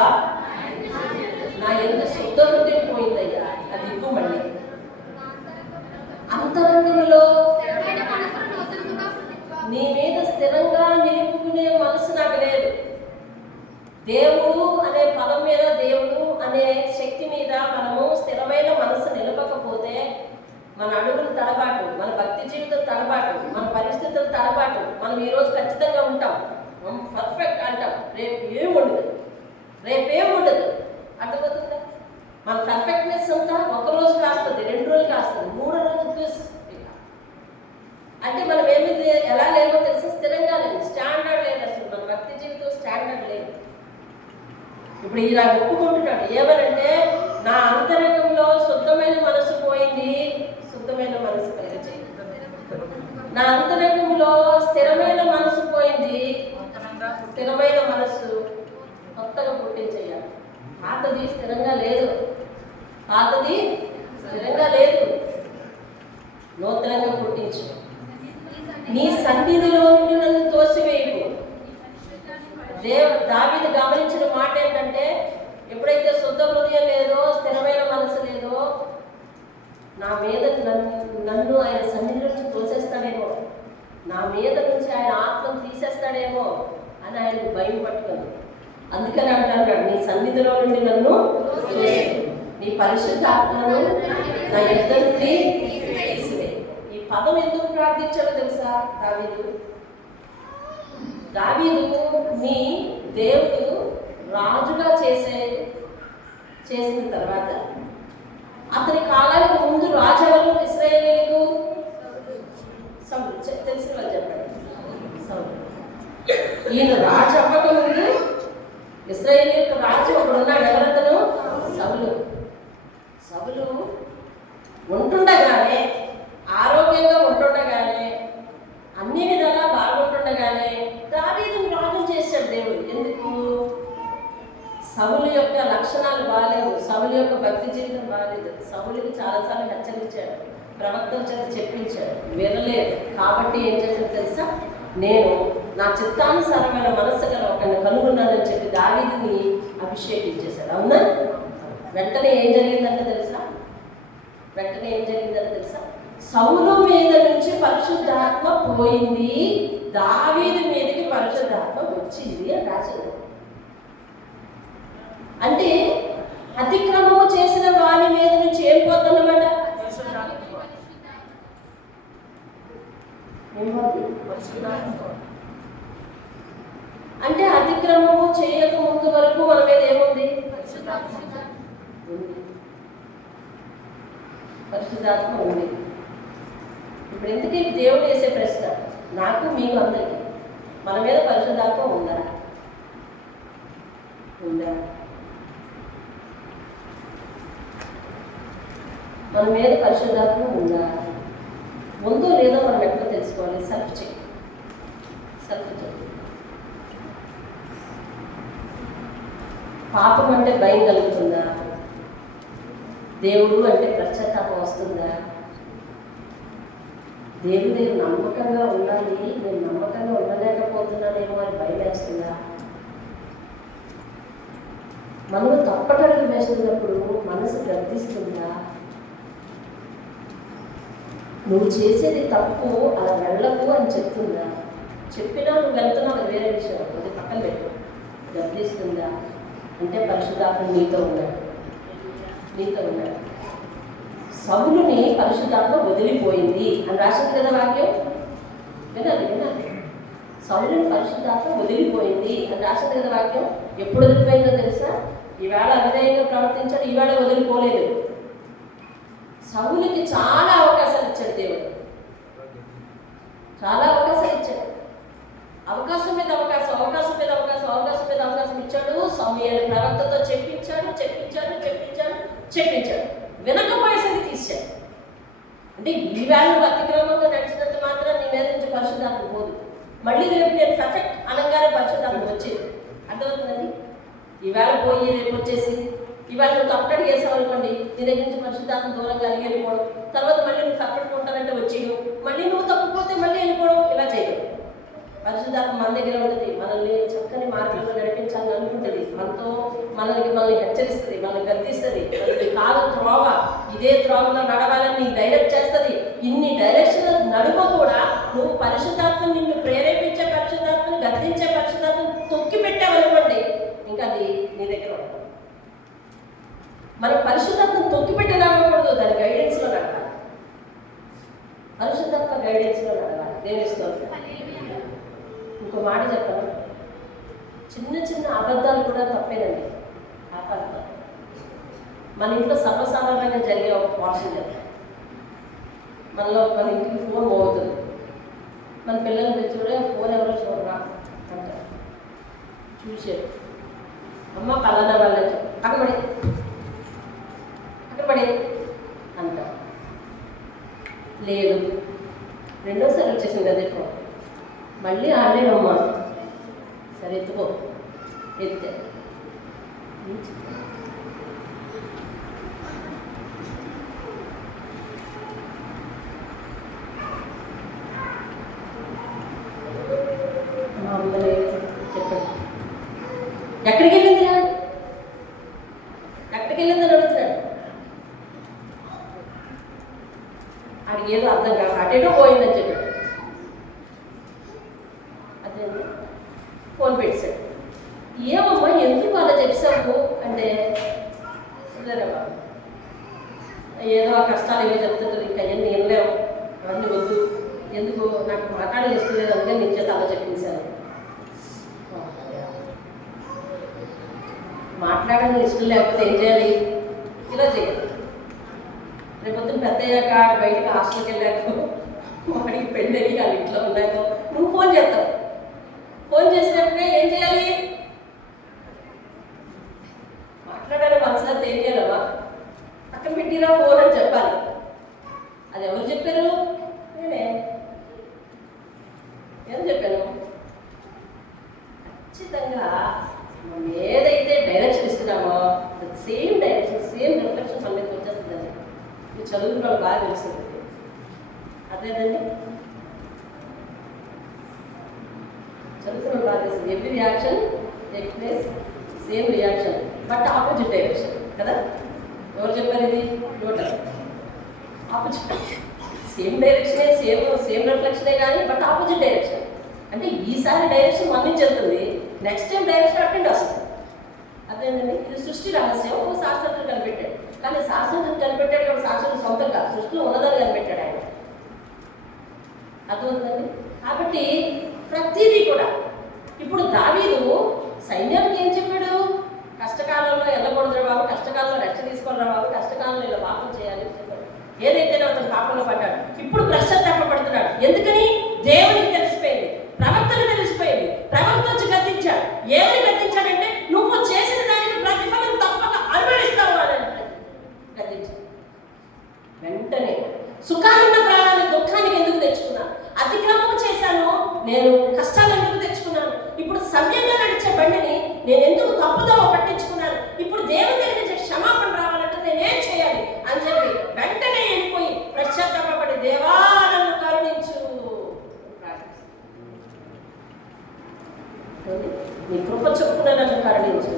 మనం ఈరోజు ఖచ్చితంగా ఉంటాం, పర్ఫెక్ట్ అంటాం, రేపు ఏం ఉండదు. అర్థమవుతుందా? మన పర్ఫెక్ట్నెస్ అంతా ఒక రోజు కాస్తుంది, 2 రోజులు కాస్తుంది, 3 రోజులు చూసి అంటే మనం ఎలా లేమో తెలిసి స్థిరంగా లేదు, స్టాండర్డ్ లేదు. అసలు మన భక్తి జీవితం స్టాండర్డ్ లేదు. ఇప్పుడు ఇలా ఒప్పుకుంటున్నాడు ఏమనంటే, నా అంతరంగంలో శుద్ధమైన మనసు పోయింది, శుద్ధమైన మనసు కలిగించి, నా అంతరంగంలో స్థిరమైన మనసు పోయింది, స్థిరమైన మనసు కొత్తగా పుట్టించేయాలి. పాతది స్థిరంగా లేదు, నూతనంగా పుట్టించు. నీ సన్నిధిలో నుండి నన్ను తోసివేయకు. దావీదు గమనించిన మాట ఏంటంటే, ఎప్పుడైతే శుద్ధ హృదయం లేదో, స్థిరమైన మనసు లేదో, నా మీద నన్ను ఆయన సన్నిధి నుంచి తోసేస్తాడేమో, నా మీద నుంచి ఆయన ఆత్మను తీసేస్తాడేమో అని ఆయనకు భయం పట్టుకుంది. అందుకని అంటాడు, నీ సన్నిధిలో నుండి నన్ను నీ పరిశుద్ధ ఆత్మను నా యొద్ద నుండి తీసివేయి. ఈ పదం ఎందుకు ప్రార్థించాలో తెలుసా? దావీదు నీ దేవుడు రాజుగా చేసిన తర్వాత, అతని కాలానికి ముందు రాజులు ఇశ్రాయేలీయులకు తెలిసిన వాళ్ళు చెప్పండి. ఈయన రాజు అవ్వక ముందు ఇశ్రాయేలీయులకు రాజు ఒకడు ఉన్నాడు. ఎవరతను? సౌలు ఉంటుండగానే, ఆరోగ్యంగా ఉంటుండగానే, అన్ని విధాలా బాగుంటుండగానే దావీదును రాజు చేశాడు దేవుడు. ఎందుకు? సౌలు యొక్క లక్షణాలు బాగాలేవు, సౌలు యొక్క భక్తి జీవితం బాగాలేదు. సౌలుకి చాలాసార్లు హెచ్చరించాడు, ప్రవక్తల చేత చెప్పించాడు, వినలేదు. కాబట్టి ఏం చేశాడు తెలుసా? నేను నా చిత్తానుసారమైన మనస్సు గల ఒకరిని కనుగొన్నానని చెప్పి దావీదుని అభిషేకించేశాడు. అవునా? వెంటనే ఏం జరిగిందంటే తెలుసా? సౌలు మీద నుంచి పరిశుద్ధాత్మ పోయింది, దావీదు మీదకి పరిశుద్ధాత్మ వచ్చింది అని రాశాడు. అంటే అతిక్రమము చేసిన వారి మీద నుంచి ఏం పోతుందన్నమాట? అంటే అతిక్రమము చేయక ముందు వరకు మన మీద ఏముంది? పరిశుద్ధాత్మ ఉంది. ఇప్పుడు ఎందుకు దేవుడు వేసే ప్రశ్న నాకు మీకు అందరికీ, మన మీద పరిశుద్ధాత్మ ఉందా? మన మీద పరిశుద్ధాత్మ ఉందా? ఉందో లేదో మనం ఎట్లా తెలుసుకోవాలి? Self check. పాపం అంటే భయం కలుగుతుందా? దేవుడు అంటే పశ్చాత్తాపం వస్తుందా? దేవుడి నమ్మకంగా ఉండాలి, నేను నమ్మకంగా ఉండలేకపోతున్నానేమో అని భయం వేస్తుందా? మనము తప్పటడుగు వేస్తున్నప్పుడు మనసు గర్దిస్తుందా? నువ్వు చేసేది తప్పు, అలా వెళ్ళకు అని చెప్తుందా? చెప్పినా నువ్వు వెళ్తున్నావు, అది వేరే విషయం, అది పక్కన పెట్టు. గర్దిస్తుందా? అంటే పరిశుద్ధాత్మ నీతో ఉన్నాడు. సౌలుని పరిశుద్ధాత్మ వదిలిపోయింది అని రాసింది కదా వాక్యం. వినాలి. సౌలుని పరిశుద్ధాత్మ వదిలిపోయింది అని రాసింది కదా వాక్యం. ఎప్పుడు వదిలిపోయిందో తెలుసా? ఈవేళ అవిధేయంగా ప్రవర్తించాడు, ఈవేళ వదిలిపోలేదు. సౌలుకి చాలా అవకాశాలు ఇచ్చాడు దేవుడు, చాలా అవకాశాలు ఇచ్చాడు. అవకాశం మీద అవకాశం ఇచ్చాడు. సమూయేలు ప్రవక్తతో చెప్పించాడు. వినకపోయేసరికి తీశాడు. అంటే ఈవేళ అతిక్రమంగా నడిచినంత మాత్రం నీ మీద నుంచి పరిశుద్ధాత్మ పోదు. మళ్ళీ రేపు నేను పర్ఫెక్ట్ అనగానే పరిశుద్ధాత్మ వచ్చేది. అర్థమవుతుందండి? ఈవేళ పోయి రేపు వచ్చేసి, ఇవాళ నువ్వు తప్పటి చేసావు అనుకోండి, నీ దగ్గర నుంచి పరిశుద్ధాత్మ దూరంగా వెళ్ళిపోవడం, తర్వాత మళ్ళీ నువ్వు తప్పటి ఉంటానంటే వచ్చేయడం, మళ్ళీ నువ్వు తప్పిపోతే మళ్ళీ వెళ్ళిపోవడం, ఇలా చేయడం. పరిశుద్ధాత్మ మన దగ్గర ఉంటుంది, మనల్ని చక్కని మార్గంలో నడిపించాలని అనుకుంటుంది, మనల్ని హెచ్చరిస్తుంది, మనల్ని గద్దిస్తుంది, కాదు త్రోవ ఇదే త్రోవలో నడవాలని నీకు డైరెక్ట్ చేస్తుంది. ఇన్ని డైరెక్షన్ నడుమ కూడా నువ్వు పరిశుద్ధాత్మ నిన్ను ప్రేరేపించే పరిశుద్ధాత్మని, గద్దించే పరిశుద్ధాత్మని తొక్కి పెట్టావనుకోండి, ఇంకా అది నీ దగ్గర ఉండదు. మనం పరిశుద్ధాత్మను తొక్కి పెట్టేలాగకూడదు, దాని గైడెన్స్లో నడవాలి. పరిశుద్ధాత్మ గైడెన్స్లో నడవాలి. దేవుని స్తోత్రం. ఇంకో మాట చెప్పను, చిన్న చిన్న అబద్ధాలు కూడా తప్పేనండి. అబద్ధం మన ఇంట్లో సర్వసాధారణంగా జరిగే ఒక పోర్షన్ లేదు. మన ఇంటికి ఫోన్ మోగుతుంది, మన పిల్లల్ని తెచ్చుడే ఫోన్ ఎవరో చూడరా అంటారు. చూసారు అమ్మ పలానా వాళ్ళని అక్కడ పడే అంటారు. లేదు, రెండోసారి వచ్చేసింది అదే ఫోన్, మళ్ళీ ఆడలేనమ్మా, సరే ఎత్తుకో, ఎత్తే మా అమ్మని చెప్పండి, ఎక్కడికి వెళ్ళింది అని అడుగుతున్నాడు. ఆడికి ఏదో అర్థం కాక అటేటో పోయిందని చెప్పాడు. అదే ఫోన్ పెట్టాడు. ఏమమ్మా ఎందుకు అలా చెప్పావు అంటే, సరేమ్మా ఏదో ఆ కష్టాలు ఏవో చెప్తుంటుంది, ఇంకా ఎన్ని వినలేము, అవన్నీ వద్దు, ఎందుకు నాకు మాట్లాడని ఇష్టం లేదు, అందుకే నేను చేత అలా చెప్పించాను. మాట్లాడని ఇష్టం లేకపోతే ఏం చేయాలి? ఇలా చేయాలి. రేపొద్దున పెద్ద అయ్యాక బయటకు హాస్టల్కి వెళ్ళాక వాడికి పెళ్ళి వాళ్ళ ఇంట్లో ఉన్నాక నువ్వు ఫోన్ చేస్తావు. ఫోన్ చేసినప్పుడే ఏం చేయాలి? మాట్లాడాలి మనసులో ఏం చేయాలమ్మా, పక్కన పెట్టిరా ఫోన్ అని చెప్పాలి. అది ఎవరు చెప్పారు? నేనే. ఏం చెప్పాను? ఖచ్చితంగా మనం ఏదైతే డైరెక్షన్ ఇస్తున్నామో సేమ్ డైరెక్షన్, సేమ్ రిఫ్లెక్షన్ మన మీద వచ్చేస్తుందండి. మీరు చదువుకున్న వాళ్ళు బాగా తెలుస్తుంది. అదేనండి, చదువుకున్న వాళ్ళు బాగా తెలుస్తుంది. Every reaction take place same reaction but opposite direction కదా. ఎవరు చెప్పారు ఇది? టోటల్ ఆపోజిట్, సేమ్ డైరెక్షనే, సేమ్ రిఫ్లెక్షనే కానీ బట్ ఆపోజిట్ డైరెక్షన్. అంటే ఈసారి డైరెక్షన్ మన నుంచి వెళ్తుంది, నెక్స్ట్ టైం డైరెక్షన్ అటెండ్ వస్తుంది. అదేంటండి, ఇది సృష్టి రహస్యం. ఒక శాస్త్రజ్ఞుడు కనిపెట్టాడు, కానీ శాస్త్రజ్ఞుడు కనిపెట్టాడు కాబట్టి శాస్త్రం సొంతం కాదు, సృష్టిలో ఉన్నదని కనిపెట్టాడు ఆయన. అర్థమవుతుందండి. కాబట్టి ప్రతిదీ కూడా ఇప్పుడు దావీదు సైన్యానికి ఏం చెప్పాడు? కష్టకాలంలో వెళ్ళకూడదు బాబు, కష్టకాలంలో రక్ష తీసుకోరా బాబు, కష్టకాలంలో ఇలా పాపం చేయాలి చెప్పాడు. ఏదైతే అతను పాపంలో పడ్డాడు, ఇప్పుడు పశ్చాత్తాపడుతున్నాడు. ఎందుకని? దేవునికి తెలిసిపోయింది, ప్రవక్తకు తెలిసిపోయింది. ప్రవక్త వచ్చి గద్దించాడు. ఏమని గద్దించాడంటే, నువ్వు చేసిన దానికి ప్రతిఫలం తప్పక అనుభవిస్తావు అని గద్దించాడు. వెంటనే సుఖాలున్న ప్రాణాన్ని దుఃఖానికి ఎందుకు తెచ్చుకున్నాను? అతిక్రమం చేశాను, నేను కష్టాలు ఎందుకు తెచ్చుకున్నాను? ఇప్పుడు సవ్యంగా నడిచే బండిని నేను ఎందుకు తప్పుదోవ పట్టించుకున్నాను? ఇప్పుడు దేవుని దగ్గర నుంచి క్షమాపణ రావాలంటే నేనేం చేయాలి అని చెప్పి వెంటనే వెళ్ళిపోయి పశ్చాత్తాపడి దేవా నన్ను కరుణించు, నీ కృప చొప్పున నన్ను కరుణించు.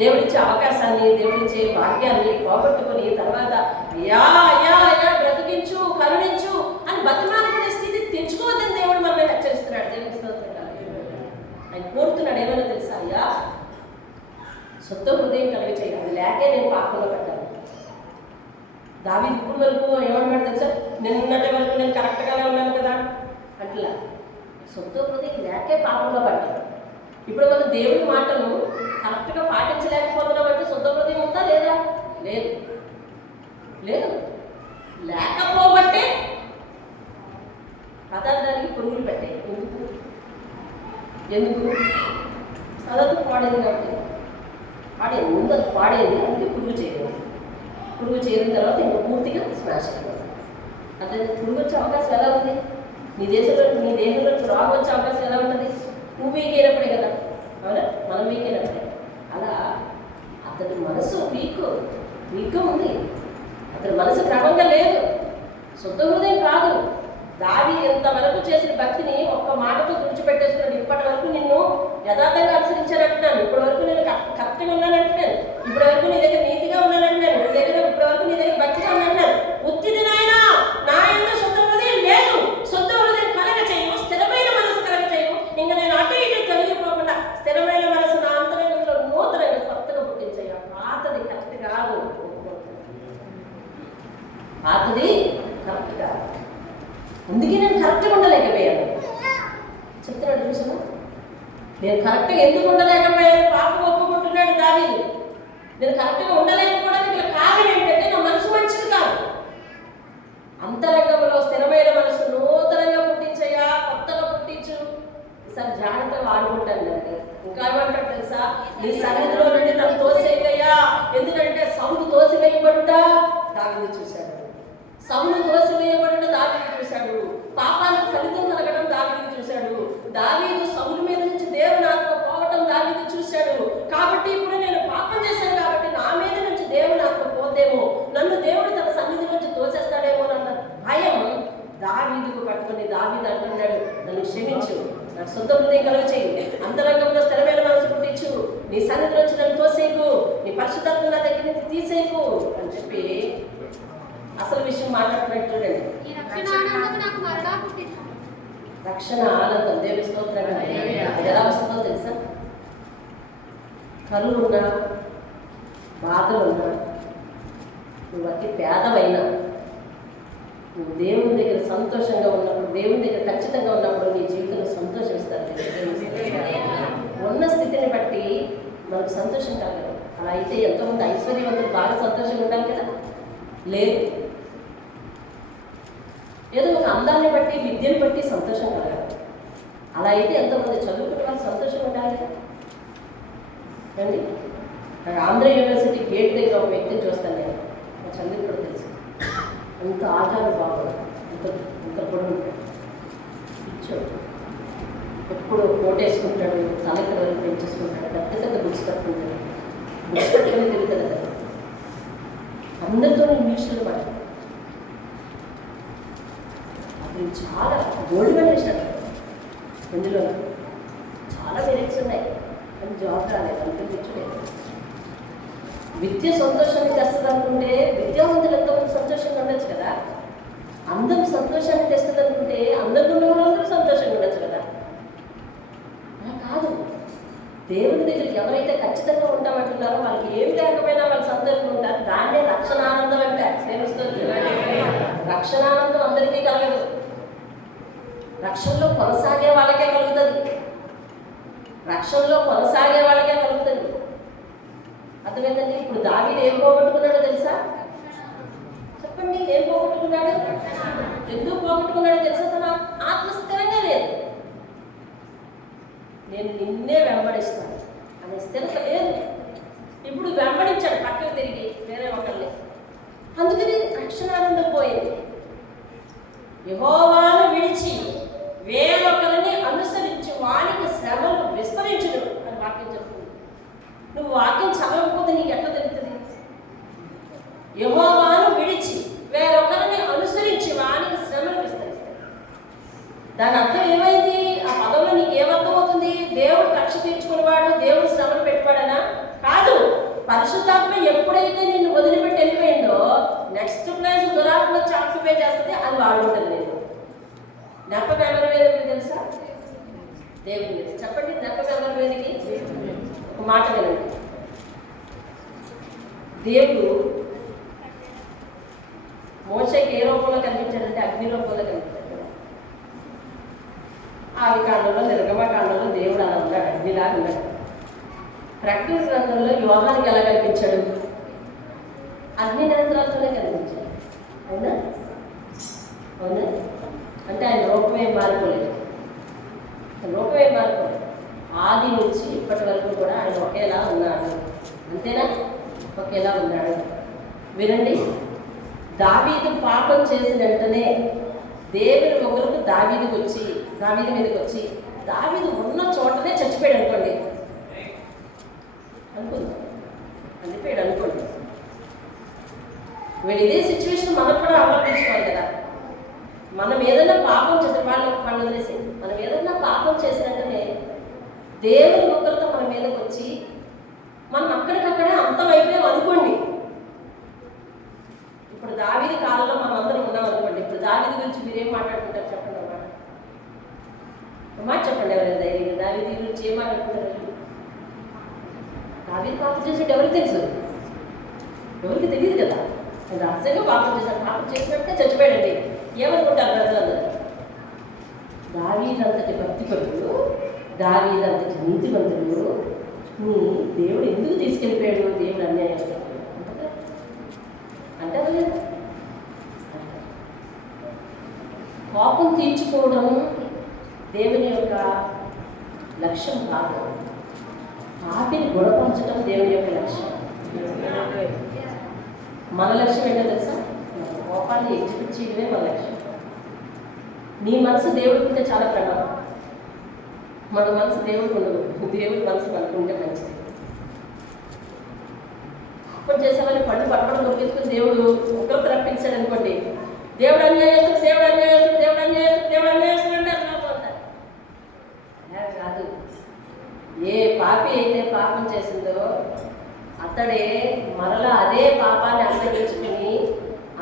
దేవుడిచ్చే అవకాశాన్ని, దేవుడిచ్చే భాగ్యాన్ని పోగొట్టుకుని తర్వాత అయ్యా అయ్యా అయ్యా బ్రతికించు, కరుణించు అని బతిమాలకునే స్థితి తెచ్చుకోవద్దని దేవుడు మనల్ని హెచ్చరిస్తున్నాడు. దేవుడి స్తోత్రం. ఆయన కోరుతున్నాడు ఏమైనా తెలుసా? అయ్యా శుద్ధ హృదయం కలిగి చేయాలి, లేకే నేను పాపంలో పడ్డాను. దావీదు ఇప్పుడు వరకు ఏమన్నాడు తెలుసా? నిన్నటి వరకు నేను కరెక్ట్గానే ఉన్నాను కదా అట్లా. శుద్ధ హృదయం లేకే పాపంలో పడ్డాను. ఇప్పుడు మనం దేవుడి మాటను కరెక్ట్గా పాటించలేకపోతున్నామంటే శుద్ధ హృదయం ఉందా లేదా? లేదు, లేదు. లేకపోబట్టే పదార్థానికి పురుగులు పెట్టాయి. ఎందుకు? పదార్థం పాడేది కాబట్టి. పాడేది ముందు, అది పాడేది, అందుకే పురుగు చేయలేదు. పురుగు చేరిన తర్వాత ఇంకా పూర్తిగా స్మాష్ అయిపోతుంది. అదే పురుగు వచ్చే అవకాశం ఎలా ఉంది? నీ దేశంలో రాగు వచ్చే అవకాశం ఎలా ఉంటుంది? నువ్వు వీక్ అయినప్పుడే కదా, అవునా? మనం వీక్ అయినప్పుడే. అలా అతడి మనసు వీక్గా ఉంది, అతడి మనసు క్రమంగా లేదు, శుద్ధ హృదయం కాదు. దావీదు ఎంతవరకు చేసిన భక్తిని ఒక్క మాటతో తుడిచిపెట్టేస్తున్నాడు. ఇప్పటి వరకు నిన్ను యథార్థంగా అనుసరించానంటున్నాను, ఇప్పటి వరకు నేను కరెక్ట్గా ఉన్నానంటున్నాను, ఇప్పటి వరకు నీ దగ్గర నీతిగా ఉన్నానంటున్నాను, నీ దగ్గర ఇప్పటి వరకు నీ దగ్గర భక్తిగా ఉన్నానంటున్నాను. ఉత్తిది నాయనా, నా యందు శుద్ధ హృదయం లేదు. శుద్ధ హృదయం కలగ చేయు, స్థిరమైన మనసు కలగ చేయు. ఇంకా నేను అటు ఇటు తొలగిపోకుండా స్థిరమైన మనసు నా అంతరంగంలో నూతనంగా కొత్తగా పుట్టించాయి. పాతది కరెక్ట్ కాదు, పాతది కరెక్ట్ కాదు. అందుకే నేను కరెక్ట్గా ఉండలేకపోయాను. చెప్తున్నాడు చూసాను. నేను కరెక్ట్గా ఎందుకు ఉండలేకపోయాను పాపం ఒప్పుకుంటున్నాడు దావీదు. నేను కరెక్ట్గా ఉండలేకపోవడానికి కారణం ఏంటంటే నా మనసు మంచిది కాదు. అంతరంగంలో స్థిరమైన మనసు నూతనంగా పుట్టించయ్యా, కొత్తగా పుట్టించు. ఈసారి జాగ్రత్తగా వాడుకుంటాను అండి. ఇంకా ఏమంటాడు తెలుసా, నీ సన్నిధిలో నుండి నన్ను తోసేయ్యా. ఎందుకంటే సౌలు తోసివేయబడ్డ దావీదు చూశాడు, సౌలు తోసివేయబడ్డ దావీదు చూశాడు, పాపానికి ఫలితం కలగడం దావీదు చూశాడు, దావీదు సౌలు మీద నుంచి దేవుని ఆత్మ పోవటం దావీదు చూశాడు. కాబట్టి ఇప్పుడు నేను పాపం చేశాను కాబట్టి నా మీద నుంచి దేవుని ఆత్మ పోతేమో, నన్ను దేవుడు తన సన్నిధి నుంచి తోచేస్తాడేమో అన్న భయం దావీదుకు పట్టుకుని దావీదు అంటున్నాడు, నన్ను క్షమించు, నాకు సొంత హృదయం కలుగ చేయి, అంతరంగంలో స్థిరమైన మనసు పుట్టించు, నీ సన్నిధి నుంచి నన్ను తోసేయకు, నీ పరిశుద్ధాత్మ నా దగ్గర నుంచి తీసేయకు అని చెప్పి అసలు విషయం మాట్లాడుతున్నట్టు చూడండి. రక్షణ ఆనందం దేవుని స్తోత్రం. అది ఎలా వస్తుందో తెలుసా, కరువున్నా బాధలున్నా నువ్వు అతి పేదవైనా నువ్వు దేవుని దగ్గర సంతోషంగా ఉన్నప్పుడు, దేవుని దగ్గర ఖచ్చితంగా ఉన్నప్పుడు నీ జీవితంలో సంతోషం ఇస్తారు. ఉన్న స్థితిని బట్టి మనకు సంతోషం కలగదు. అలా అయితే ఎంతోమంది ఐశ్వర్యవంతులు బాగా సంతోషంగా ఉండాలి కదా, లేదు. ఏదో ఒక అందాన్ని బట్టి విద్యను బట్టి సంతోషం కలగాలి. అలా అయితే ఎంతోమంది చదువుకునే వాళ్ళు సంతోషంగా ఉండాలి కదా రండి. ఆంధ్ర యూనివర్సిటీ గేట్ దగ్గర ఒక వ్యక్తిని చూస్తాను నేను, నా చదువు కూడా తెలుసు. అంత ఆచారం బాగుంది, అంత పొడవు ఉంటాడు, ఇచ్చాడు, ఎప్పుడు కోటేసుకుంటాడు, తలకి వరకు పెంచేసుకుంటాడు, పెద్ద పెద్ద బుక్స్ పట్టుకుంటాడు, బుక్స్ పట్టుకొని తిరుగుతాడు కదా, అందరితో ఇంగ్లీష్లో పడతాడు. అతను చాలా గోల్డ్ మెడల్ ఇచ్చాడు, ఇందులో చాలా మెరిట్స్ ఉన్నాయి, కానీ జాబ్ రాలేదు, అంతే తెచ్చుకోలేదు. విద్య సంతోషాన్ని తెస్తుంది అనుకుంటే విద్యావంతులు ఎంతోమంది సంతోషంగా ఉండొచ్చు కదా, అందరూ సంతోషాన్ని తెస్తుంది అనుకుంటే అందరికీ ఉన్న వాళ్ళందరూ సంతోషంగా ఉండొచ్చు కదా. అలా కాదు, దేవుని దగ్గరికి ఎవరైతే ఖచ్చితంగా ఉంటామంటున్నారో వాళ్ళకి ఏం లేకపోయినా వాళ్ళు సంతోషంగా ఉంటారు. దాన్నే రక్షణానందం అంటే తెలుస్తుంది. రక్షణానందం అందరికీ కలగదు, రక్షణలో కొనసాగే వాళ్ళకే కలుగుతుంది, రక్షణలో కొనసాగే వాళ్ళకే కలుగుతుంది. అర్థమైందండి. ఇప్పుడు దావీదు ఏం పోగొట్టుకున్నాడో తెలుసా, చెప్పండి, ఏం పోగొట్టుకున్నాడు, ఎందుకు పోగొట్టుకున్నాడో తెలుసా, తన ఆత్మ స్థిరంగా లేదు. నేను నిన్నే వెంబడిస్తాను అనే స్థిరత లేదు. ఇప్పుడు వెంబడించాడు పక్కకు తిరిగి వేరే ఒకరిని, అందుకని రక్షణానందం పోయింది. యెహోవాను విడిచి వేరొకరిని అనుసరించి వానికి శ్రమలు విస్తరించును అని వాక్యం చెప్తుంది. నువ్వు వాక్యం చదవకపోతే నీకు ఎట్లా తెలుస్తుంది? యెహోవాను విడిచి వేరొకరిని అనుసరించి వానికి శ్రమలు విస్తరిస్తాయి. దాని అర్థం ఏమైంది? ఆ పదంలో నీకు ఏమర్థం అవుతుంది? దేవుడు కక్ష తీర్చుకునేవాడు, దేవుడు శ్రమలు పెట్టాడనా? కాదు. పరిశుద్ధాత్మ ఎప్పుడైతే నిన్ను వదిలిపెట్టి వెళ్ళిపోయిందో నెక్స్ట్ ప్లేస్ దురాత్మ వచ్చి ఆక్యుపై చేస్తుంది, అది వాడుకుంటుంది. నేను నెప్పం ఎవరి మీదకి తెలుసా? దేవుని మీద. చెప్పండి, నెప్పం ఎవరి మీదకి? ఒక మాట వినండి. దేవుడు మోషేకి ఏ రూపంలో కనిపించాడంటే అగ్ని రూపంలో కనిపించాడు. ఆది కాండంలో, నిర్గమకాండంలో దేవుడు అలా ఉన్నాడు, అగ్నిలాగా ఉన్నాడు. ప్రకటన గ్రంథంలో యోహానికి ఎలా కనిపించాడు? అగ్ని నేత్రాలతోనే కనిపించాడు. అవునా? అవునా? అంటే ఆయన రూపమే మారిపోలేదు, రూపమే మారిపోలేదు. ఆది నుంచి ఇప్పటి వరకు కూడా ఆయన ఒకేలా ఉన్నాడు. అంతేనా? ఒకేలా ఉన్నాడు. వినండి, దావీదు పాపం చేసిన వెంటనే దేవుని ఒకరికి దావీదు మీదకి వచ్చి దావీదు ఉన్న చోటనే చచ్చిపోయాడు అనుకోండి, చనిపోయాడు అనుకోండి. వీళ్ళు ఇదే సిచ్యువేషన్ మనకు కూడా అవలంబించుకోవాలి కదా. మనం ఏదైనా పాపం చేసిన వాళ్ళు వదిలేసి మనం ఏదైనా పాపం చేసినట్టునే దేవుని ఒకరితో మన మీదకి వచ్చి మనం అక్కడికక్కడే అంతమైపోయాం అనుకోండి. ఇప్పుడు దావీదు కాలంలో మనం అందరం ఉన్నాం అనుకోండి. ఇప్పుడు దావీదు గురించి మీరేం మాట్లాడుకుంటారు చెప్పండి అన్నమాట. మాట చెప్పండి, ఎవరైనా ధైర్యంగా దావీదు గురించి ఏం మాట్లాడుకుంటారు? దావీదు పాపం చేసేది ఎవరికి తెలుసు? ఎవరికి తెలియదు కదా. రహస్యంగా పాపం చేశాడు, పాపం చేసినట్టే చచ్చిపోయాడండి. ఏమనుకుంటారు ప్రజలందరూ? దావీదంతటి భక్తిపరుడు, దావీదంతటి నీతిమంతుడు దేవుడు ఎందుకు తీసుకెళ్ళిపోయాడు? దేవుడు అన్యాయం చేస్తాడు అంటారు లేదా? పాపం తీర్చుకోవడం దేవుని యొక్క లక్ష్యం కాదు. పాపిని గుణపరచడం దేవుని యొక్క లక్ష్యం. మన లక్ష్యం ఏంటో తెలుసా? కోపాన్ని ఎగ్జిబిట్ చేయడమే మన లక్ష్యం. నీ మనసు దేవుడికి ఉంటే చాలా ప్రమాదం. మన మనసు దేవుడికి ఉండదు. దేవుడి మనసు మనకుంటే మంచిది. పాపం చేసేవాళ్ళని పళ్ళు పట్టుబడి నొప్పించుకుని దేవుడు ఒకరికి రప్పించాడు అనుకోండి, దేవుడు అన్యాయం చేస్తాడు, దేవుడు అన్యాయం చేస్తాడు, దేవుడు అన్యాయం చేస్తాడు, దేవుడు అన్యాయం చేస్తాడు అంటే అర్థమవుతారు. అలా కాదు. ఏ పాపి అయితే పాపం చేసిందో అతడే మరలా అదే పాపాన్ని అసహించుకుని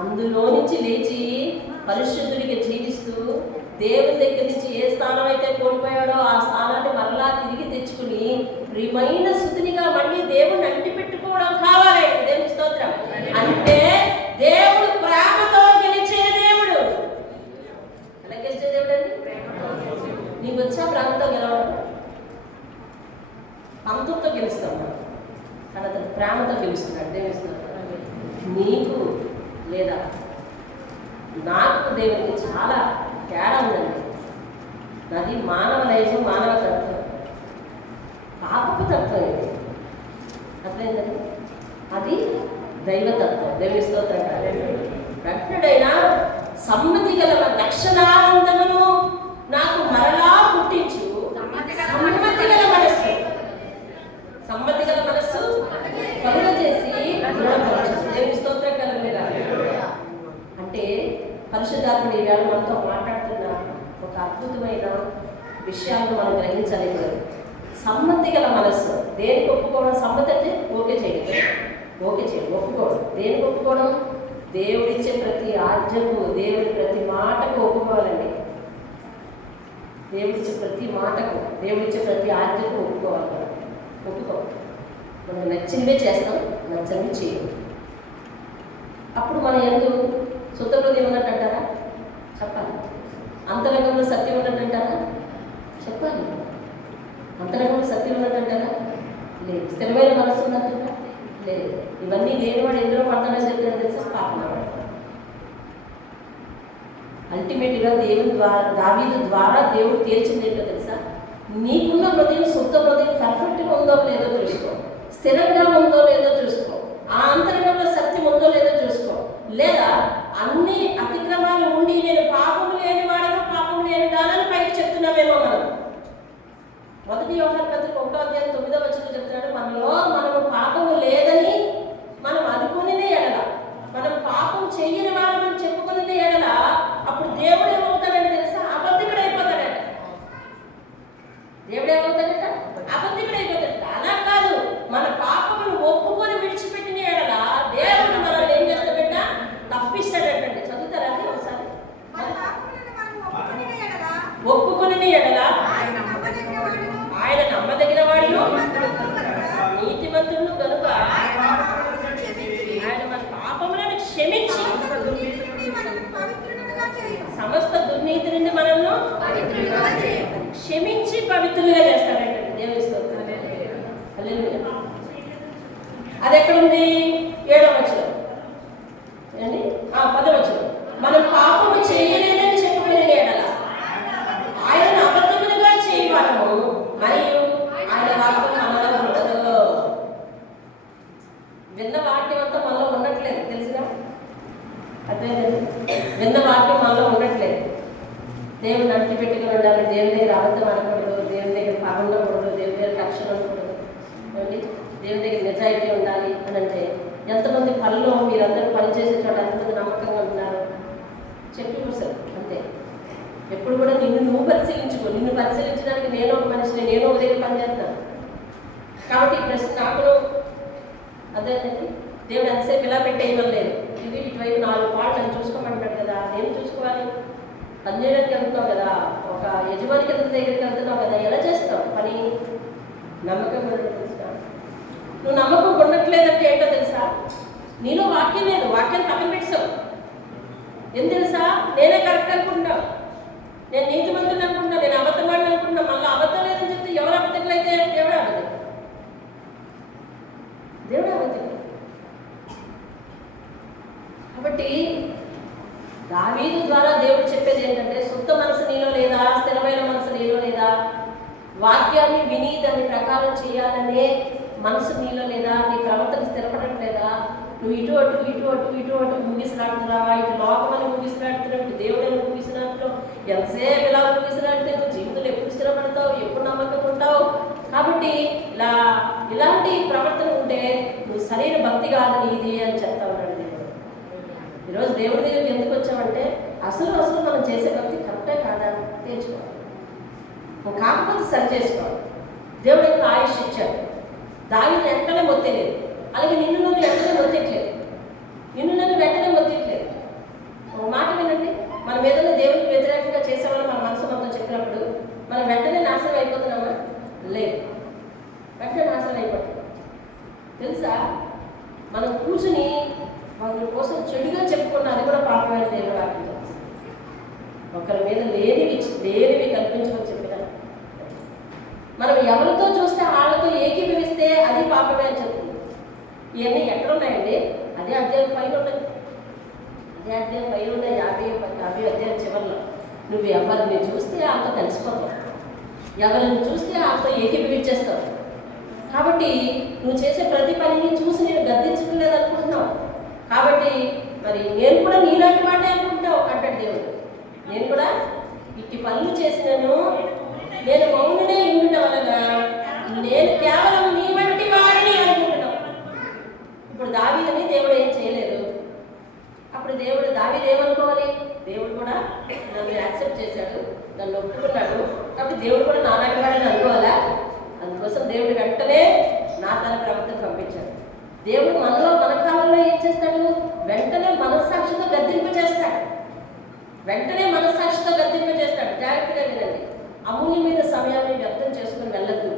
అందులో నుంచి లేచి పరిశుద్ధుడిగా జీవిస్తూ దేవుని దగ్గర నుంచి ఏ స్థానం అయితే కోల్పోయాడో ఆ స్థానాన్ని మరలా తిరిగి తెచ్చుకుని ప్రియమైన స్థుతినిగా మళ్ళీ దేవుడిని అంటి పెట్టుకోవడం కావాలి. దేవుని స్తోత్రం. అంటే దేవుడు ప్రేమతో గెలిచే దేవుడు. ఎలా గెలిచే దేవుడు అండి? నీకు వచ్చా ప్రేమతో గెలవడం? పంతంతో గెలుస్తాం కానీ అతను ప్రేమతో గెలుస్తున్నాడు. దేవుని స్తోత్రం. నీకు లేదా నాకు దేవునికి చాలా తేడా ఉందండి. అది మానవ నైజం, మానవ తత్వం, పాపపు తత్వం. ఇది అట్లయిందండి. అది దైవతత్వం. దేవుని స్తోత్రం. భక్తుడైనా సమ్మతి గల లక్షణానందమును నాకు మరలా పుట్టించు. సమ్మతి గల మనస్సు, సమ్మతి గల మనస్సు కలుగ చేసి దేవుని స్తోత్రం కలుగుగా. అంటే పరిశుద్ధాత్ముడు ఈవేళ మనతో మాట్లాడుతున్న ఒక అద్భుతమైన విషయాలను మనం గ్రహించలేదు. సమ్మతి గల మనస్సు. దేనికి ఒప్పుకోవడం? సమ్మతి అంటే ఓకే చేయడం, ఓకే చేయడం, ఒప్పుకోవడం. దేనికి ఒప్పుకోవడం? దేవుడిచ్చే ప్రతి ఆజ్ఞకు, దేవుడి ప్రతి మాటకు ఒప్పుకోవాలండి. దేవుడిచ్చే ప్రతి మాటకు, దేవుడిచ్చే ప్రతి ఆజ్ఞకు ఒప్పుకోవాలి. ఒప్పుకోవాలి. మనకు నచ్చినవే చేస్తాం, నచ్చనివి చేయం. అప్పుడు మన యందు శుద్ధహృదయం ఉన్నట్టు అంటారా? చెప్పాలి. అంతరంగంలో సత్యం ఉన్నట్టు అంటారా? చెప్పాలి. అంతరంగంలో సత్యం ఉన్నట్టు అంటారా? లేదు. స్థిరమైన మనసు ఉన్నట్టు లేదు. ఇవన్నీ లేనివాడు ఎందులో పడతాడని చెప్తాడు తెలుసా? పాపంలో పడతాడు. అల్టిమేట్గా దేవుని ద్వారా, దావీదు ద్వారా దేవుడు తేల్చింది ఏంటో తెలుసా? నీకున్న హృదయం, శుద్ధ హృదయం పర్ఫెక్ట్గా ఉందో లేదో చూసుకో, స్థిరంగా ఉందో లేదో చూసుకో, ఆ అంతరంగంలో సత్యం ఉందో లేదో చూసుకో. లేదా అన్ని అతిక్రమాలు ఉండి నేను పాపం లేని వాడను, పాపం లేని దానని పైకి చెప్తున్నామేమో మనం. 1 యోహాను పత్రిక 1:9 చెప్తున్నాడు, మనము పాపము లేదని మనం అనుకునే ఎడల, మనం పాపం చెయ్యని వాడమని చెప్పుకునే ఎడల అప్పుడు దేవుడు ఏమవుతాడని తెలుసా? అబద్ధికుడు అయిపోతాడట. దేవుడు ఏమవుతాడట? అబద్ధికుడు అయిపోతాడట. అలా కాదు, మన పాపమును ఒప్పుకొని విడిచిపెట్టిన ఎడల దేవుడు మనల్ని ఏం చేస్తాడట? తప్పిస్తాడటండి. చదువుతారా అది ఒకసారి? ఒప్పుకొని ఎడల ఆయన నమ్మదగిన వాడు, నీతిమంతుడు కనుక ఆయన మన పాపములను క్షమించి సమస్త దుర్నీతి నుండి మనల్ని క్షమించి పవిత్రులుగా చేస్తాడంటే దేవుని స్తోత్రం. హల్లెలూయా. అది ఎక్కడుంది? 7వ వచనం అండి, 10వ వచనం. మనం పాపము చేయలేదని చెప్పుకునే ఎడల ఆయన అబద్ధములుగా చేయవాడము మరియు ఆయన వాక్యం మనలో ఉండదు. విన్న వాక్యం అంతా మనలో ఉండట్లేదు, తెలుసుగా? అర్థమైందండి? విన్న వాక్యం మనలో ఉండట్లేదు. దేవుని అంటి పెట్టుకుని ఉండాలి. దేవుని దగ్గర అబద్ధం అనకూడదు, దేవుని దగ్గర పాపం ఉండకూడదు, దేవుని దగ్గర రక్షణ ఉండకూడదు, దేవుని దగ్గర నిజాయితీ ఉండాలి అని అంటే ఎంతమంది పనిలో మీరందరూ పనిచేసే చోట ఎంతమంది నమ్మకంగా ఉంటున్నారు? చెప్పి కూర్చో అంతే. ఎప్పుడు కూడా నువ్వు పరిశీలించుకో. నిన్ను పరిశీలించడానికి నేను ఒక మనిషిని, నేను ఒక దగ్గర పనిచేస్తాను. కాబట్టి ఈ ప్రశ్న నాకు అదేంటండి, దేవుడు ఎంతసేపు ఇలా పెట్టేయడం లేదు. ఇది ఇటువైపు 4 పాటలు అని చూసుకోమంటాడు కదా. నేను చూసుకోవాలి. పని చేయడానికి వెళ్తున్నావు కదా, ఒక యజమానికి దగ్గరికి వెళ్తున్నావు కదా, ఎలా చేస్తావు పని? నమ్మకం తెలుసా? నువ్వు నమ్మకం ఉండట్లేదంటే ఏంటో తెలుసా? నీలో వాక్యం లేదు, వాక్యాన్ని పక్కన పెట్టావు. ఏం తెలుసా? నేనే కరెక్ట్ అనుకుంటావు. నేను నీతిమంతుని అనుకుంటున్నా, నేను అబద్ధమాడిని అనుకుంటున్నా, మళ్ళీ అబద్ధం లేదని చెప్తే ఎవరు అబద్ధకులు అయితే దేవుడే అబద్ధం. దేవుడే అబద్ధం. కాబట్టి దావీదు ద్వారా దేవుడు చెప్పేది ఏంటంటే, శుద్ధ మనసు నీలో లేదా, స్థిరమైన మనసు నీలో లేదా, వాక్యాన్ని విని దాని ప్రకారం చేయాలనే మనసు నీలో లేదా, నీ ప్రవర్తన స్థిరపడట్లేదా, నువ్వు ఇటు అటు ఇటు అటు ఇటు అటు ముగిసినాడుతున్నావా, ఇటు లోకమని ముగిసినాడుతున్నావు, ఇటు దేవుడని ముగిసినట్లు, ఎంతసేపు ఇలా ముగిసినాడితే నువ్వు జీవితంలో ఎప్పుడు స్థిరపడతావు, ఎప్పుడు నమ్మకం ఉంటావు. కాబట్టి ఇలాంటి ప్రవర్తన ఉంటే నువ్వు సరైన భక్తి కాదు నీది అని చెప్తా ఉన్నాడు దేవుడు. ఈరోజు దేవుడి దగ్గరికి ఎందుకు వచ్చామంటే అసలు మనం చేసే భక్తి కరెక్టే కాదా తేల్చుకోవాలి, కాకపోతే సరి చేసుకోవాలి. దేవుడు యొక్క ఆయుష్ ఇచ్చాడు. దావీదు వెంటనే మొత్తలేదు, అలాగే నిన్ను నువ్వు వెంటనే మొత్తట్లేదు, నిన్ను నన్ను వెంటనే మొత్తట్లేదు. ఒక మాట వినండి, మనం ఏదైనా దేవునికి వ్యతిరేకంగా చేసేవాళ్ళం మన మనసు మొత్తం చెప్పినప్పుడు మనం వెంటనే నాశనం అయిపోతున్నామా? లేదు, వెంటనే నాశనం అయిపోతుంది. తెలుసా, మనం కూర్చుని వాళ్ళ కోసం చెడుగా చెప్పుకున్న అది కూడా పాపమైన దేవుడు వాక్యంతో ఒకరి మీద లేనివి కల్పించమని చెప్పిన మనం ఎవరితో చూస్తే వాళ్ళతో ఏకీభవిస్తే అది పాపమే అని చెప్తుంది. ఇవన్నీ ఎక్కడ ఉన్నాయండి? అదే అధ్యాయం పైన ఉన్నాయి, అదే అధ్యాయం పైన ఉన్నాయి. 50 అధ్యాయం చివరిలో నువ్వు ఎవరిని చూస్తే వాళ్ళతో కలిసిపోతావు, ఎవరిని చూస్తే వాళ్ళతో ఏకీభవించేస్తావు. కాబట్టి నువ్వు చేసే ప్రతి పనిని చూసి నేను గద్దించడం లేదనుకుంటున్నావు. కాబట్టి మరి నేను కూడా నీలాంటి వాడే అనుకుంటావు అంటాడు దేవుడు. నేను కూడా ఇట్టి పనులు చేసినాను, నేను మౌనుడే ఉండటం వలన నేను కేవలం నీ వంటి వాడిని అనుకుంటున్నావు. ఇప్పుడు దావీదుని దేవుడు ఏం చేయలేదు. అప్పుడు దావీదు ఏమనుకోవాలి? దేవుడు కూడా నన్ను యాక్సెప్ట్ చేశాడు, నన్ను ఒప్పుకున్నాడు, కాబట్టి దేవుడు కూడా నాలాంటి వాడని అనుకోవాలా? అందుకోసం దేవుడు వెంటనే తన ప్రవక్తను పంపించాడు. దేవుడు మన కాలంలో ఏం చేస్తాడు? వెంటనే మనస్సాక్షితో గద్దింపజేస్తాడు, వెంటనే మనస్సాక్షితో గద్దింపజేస్తాడు. జాగ్రత్తగా వినండి, అమూల్యమైన సమయాన్ని వ్యర్థం చేసుకుని వెళ్ళద్దు.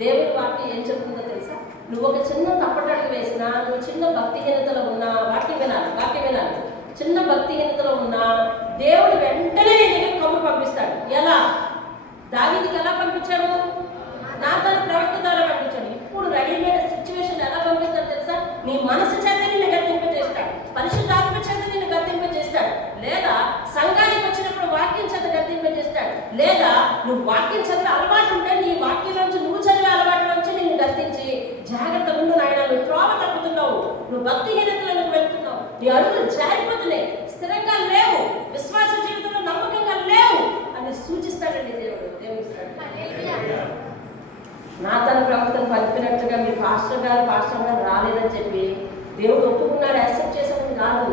దేవుడి వాక్యం ఏం చెప్తుందో తెలుసా? నువ్వు ఒక చిన్న తప్పటడుగు వేసినా, నువ్వు చిన్న భక్తిహీనతలో ఉన్నా, వాక్యం వినాలి, చిన్న భక్తిహీనతలో ఉన్నా దేవుడు వెంటనే నీ దగ్గర కబురు పంపిస్తాడు. ఎలా? దావీదుకి ఎలా పంపించాడు? తన ప్రవక్త ద్వారా పంపించాడు. ఇప్పుడు రెడీమేడ్ సిచ్యువేషన్ ఎలా పంపిస్తాడు తెలుసా? నీ మనసు చేత నిన్ను గద్దింపజేస్తాడు, పరిశుద్ధాత్మ చేత నిన్ను గద్దింపజేస్తాడు, లేదా సంఘానికి వచ్చినప్పుడు వాక్యం చేత గద్దింపజేస్తాడు, లేదా నువ్వు వాక్యం చదివే అలవాటు ఉంటే నీ వాక్యంలోంచి నువ్వు చదివే అలవాటులోంచి నిన్ను గద్దించి జాగ్రత్త ముందు నాయన, నువ్వు త్రోవ తప్పుతున్నావు, నువ్వు భక్తిహీనతలకు వెళ్తున్నావు, నీ అడుగులు జారిపోతున్నాయి, స్థిరంగా లేవు, విశ్వాస జీవితంలో నమ్మకంగా లేవు అని సూచిస్తాడండి దేవుడు. తన ప్రవక్తను పంపినట్టుగా మీ పాస్టర్ గారు రాలేదని చెప్పి దేవుడు ఒప్పుకున్నాడు, యాక్సెప్ట్ చేసామని కాదు.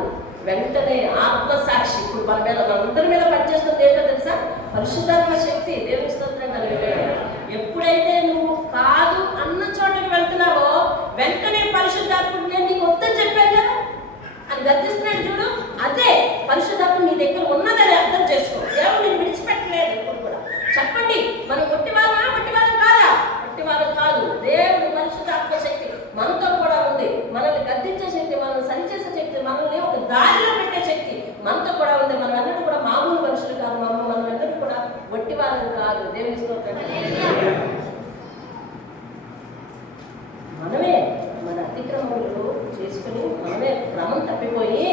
వెంటనే ఆత్మసాక్షి ఇప్పుడు మనందరి మీద పనిచేస్తుంది ఏంటో తెలుసా? పరిశుద్ధాత్మ శక్తి. దేవుని స్తోత్రం కలిగినాడు. ఎప్పుడైతే నువ్వు కాదు అన్న చోటకి వెళ్తున్నావో వెంటనే పరిశుద్ధాత్ముడు నేను నీకు వద్దని చెప్పాను కదా అని గద్దిస్తున్నాడు చూడు. అదే పరిశుద్ధాత్మ నీ దగ్గర ఉన్నదని అర్థం చేసుకో. దేవుడు నేను విడిచిపెట్టలేదు. ఇప్పుడు కూడా చెప్పండి, మనం ఒట్టివాళ్ళం కాదా? ఒట్టివాళ్ళం కాదు. దేవుడు పరిశుద్ధాత్మ శక్తి మనతో కూడా ఉంది. మనల్ని గద్దించే శక్తి, మనల్ని సరిచేసే శక్తి, మనల్ని ఒక దారిలో పెట్టే శక్తి మనతో కూడా ఉంది. మనం అందరూ కూడా మామూలు మనుషులు కాదు, మనం అందరూ కూడా ఒట్టి వాళ్ళని కాదు. దేవుని స్తోత్రం. మనమే మన అతిక్రమములు చేసుకుని మనమే క్రమం తప్పిపోయి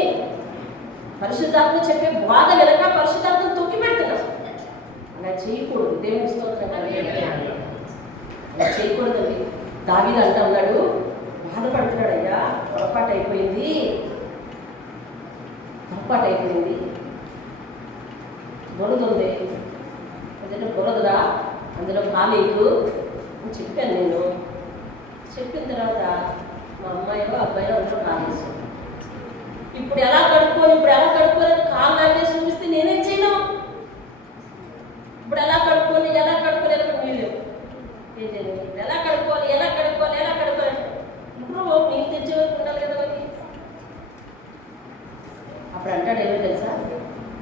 పరిశుద్ధాత్మ చెప్పే బాధ వెనక పరిశుద్ధాత్మ తొక్కి పెడుతున్నాం. అలా చేయకూడదు. దేవుని స్తోత్రం. అలా చేయకూడదండి. దావీదు అంటా ఉన్నాడు, బాధపడుతున్నాడు, అయ్యా పొరపాటు అయిపోయింది, బురదుంది, అందులో బురదరా, అందులో కాలేకు అని చెప్పాను. నేను చెప్పిన తర్వాత మా అమ్మాయో అబ్బాయో అందులో కాలేసు. ఇప్పుడు ఎలా కడుక్కోని కాలు నాకేసి చూపిస్తే నేనేం చేయను? ఇప్పుడు ఎలా కడుక్కోని నీళ్ళు ఏం చేయలేదు. ఎలా కడుక్కోవాలి ఇప్పుడు నీళ్ళు తెచ్చే వరకు ఉండాలి కదా మరి. అప్పుడు అంటాడు ఏమో తెలుసా?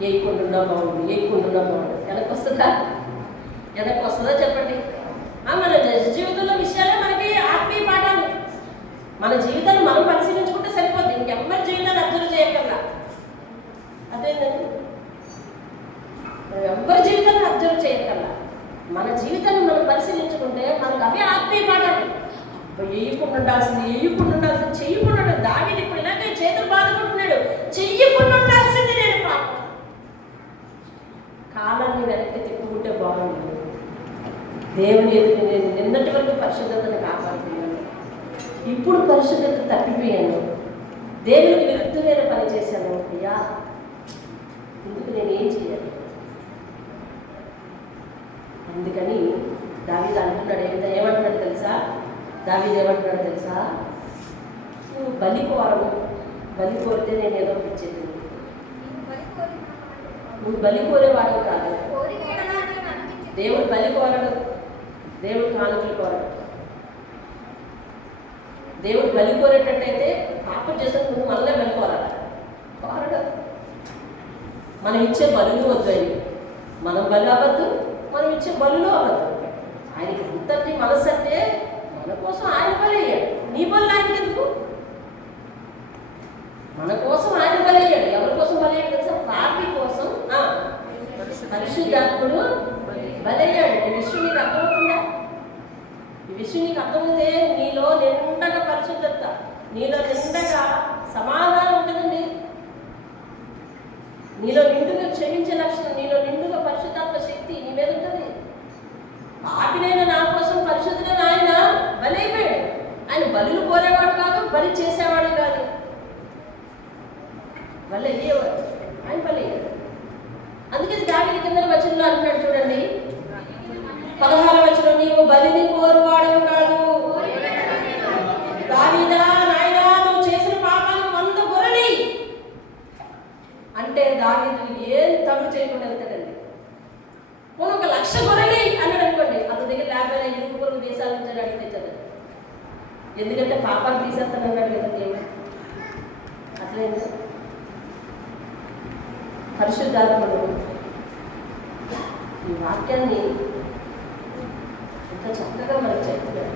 ఏయకుండా బాగుండు. వెనక్కి వస్తుందా చెప్పండి? మన జీవితంలో విషయాలే మనకి ఆత్మీయ పాఠాలు. మన జీవితాన్ని మనం పరిశీలించుకుంటే సరిపోద్ది. ఇంకెవ్వరి జీవితాన్ని అబ్జర్వ్ చేయకుండా. అదేంటండి, ఎవ్వరి జీవితం పాపాన్ని వెనక్కి తిప్పుకుంటే బాగుంటుంది. దేవుని ఎదుట నేను నిన్నటి వరకు పరిశుద్ధతను కాపాడుతున్నాను, ఇప్పుడు పరిశుద్ధత తప్పిపోయాను, దేవునికి విరుద్ధమైన పని చేశాను. అయ్యా ఇందుకు నేనేం చేయాలి? అందుకని దావీదు అంటున్నాడు, ఏమంటున్నాడు తెలుసా? దావీదు ఏమంటున్నాడు తెలుసా? నువ్వు బలి కోరితే నేను ఏదో ఇచ్చేది. నువ్వు బలి కోరేవాడు కాదు. దేవుడు బలి కోరడు, దేవుడు కానుకలు కోరడు. దేవుడు బలి కోరేటట్టయితే పాపం చేస్తే నువ్వు మళ్ళీ బలి కోరాలి. కోరడు. మనం ఇచ్చే బలులు వద్దు, మనం బలి అవ్వద్దు, మనం ఇచ్చే బలులు అవ్వద్దు. ఆయనకి అంతటి మనసు అంటే మన కోసం ఆయన బలి అయ్యాడు. నీ బలి ఆయనకి ఎందుకు? మన కోసం ఆయన బలి అయ్యాడు. ఎవరి కోసం బలి అయ్యాడు తెలుసా? పాపి కోసం. పరిశుద్ధాత్ముడు బలి అయ్యాడు. ఈ విషయం నీకు అర్థమవుతుందా? ఈ విషయం నీకు అర్థమైతే నీలో నిండగా పరిశుద్ధత, నీలో నిండగా సమాధానం ఉంటుందండి. నీలో నిండుగా క్షమించే లక్షణం, నీలో నిండుగా పరిశుద్ధాత్మ శక్తి నీ మీద ఉంటుంది. పాపినైన నా కోసం పరిశుద్ధుడైన ఆయన బలి అయిపోయాడు. ఆయన బలులు కోరేవాడు కాదు, బలి చేసేవాడు కాదు, బలి అయ్యేవాడు. ఆయన బలి అయ్యాడు. అందుకని దావీదు కింద వచనంలో అంటున్నాడు చూడండి, 16వ వచనం, నీవు బలిని కోరువాడవు కాదు. దావీదా నాయనా, నువ్వు చేసిన పాపానికి 100 గొర్రెలు అంటే దావీదు ఏం తప్పు చేయకుండా వెళ్తాడండి. మనం 1,00,000 గొర్రెలు అన్నాడు అనుకోండి, అతని దగ్గర లేకపోయినా ఇరుగు పొరుగు దేశాల నుంచి అడిగితే చదువు. ఎందుకంటే పాపాన్ని తీసేస్తానన్నాడు కదా దేవుడు. అట్లయింది. పరిశుద్ధాత్ముడు ఈ వాక్యాన్ని ఎంత చక్కగా మనకు చెప్తున్నాడు.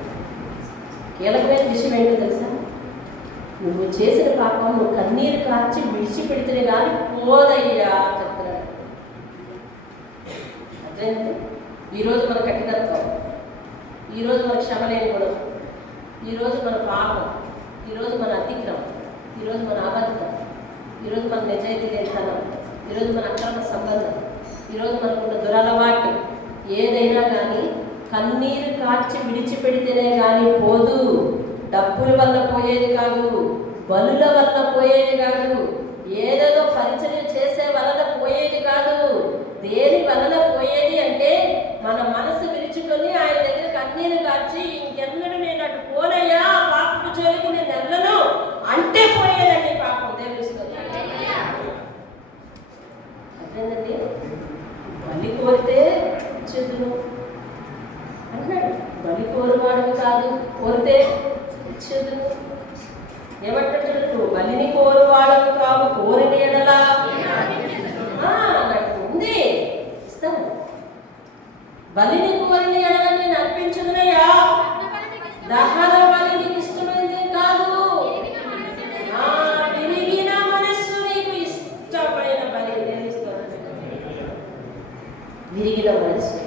కీలకమైన విషయం ఏంటో తెలుసా? నువ్వు చేసిన పాపం నువ్వు కన్నీరు కార్చి విడిచిపెడితే కానీ పోదయ్యా చెప్తున్నాడు. అదేంటి? ఈరోజు మన కఠినత్వం, ఈరోజు మన క్షమ లేని గుణం, ఈరోజు మన పాపం, ఈరోజు మన అతిక్రమం, ఈరోజు మన అబద్ధం, ఈరోజు మన నిజాయితీ లేనితనం, ఈరోజు మన అక్రమ సంబంధం, ఈరోజు మనకున్న దురలవాటు ఏదైనా కానీ కన్నీరు కార్చి విడిచిపెడితేనే కానీ పోదు. డబ్బుల వల్ల పోయేది కాదు, బలుల వల్ల పోయేది కాదు, ఏదేదో పరిచయం చేసే వలన పోయేది కాదు. దేని వలన పోయేది అంటే మన మనసు విరుచుకొని ఆయన దగ్గర కన్నీరు కార్చి ఇంకెన్నడూ నేను అటు పోనయ్యా, పాపపు జోలికి నేను వెళ్ళను అంటే పోయేదండి పాపం. దేవుడిస్తుంది అదేనండి. బలి కోరితే ఇచ్చేద్దును అన్నాడు. బలి కోరువాడు కాదు, కోరితే ఇచ్చేద్దును. ఏమంటాడు చూడండి, నువ్వు బలిని కోరువాడవు కావు, కోరిన ఎడలా నాకు ఉంది ఇస్తాను. బలిని కోరిన ఎడల నేను అర్పించుకునయ్యా, దహన బలి నీకు ఇష్టమైనది కాదు, విరిగిన మనస్సు నీకు ఇష్టమైన బలి. విరిగిన మనస్సు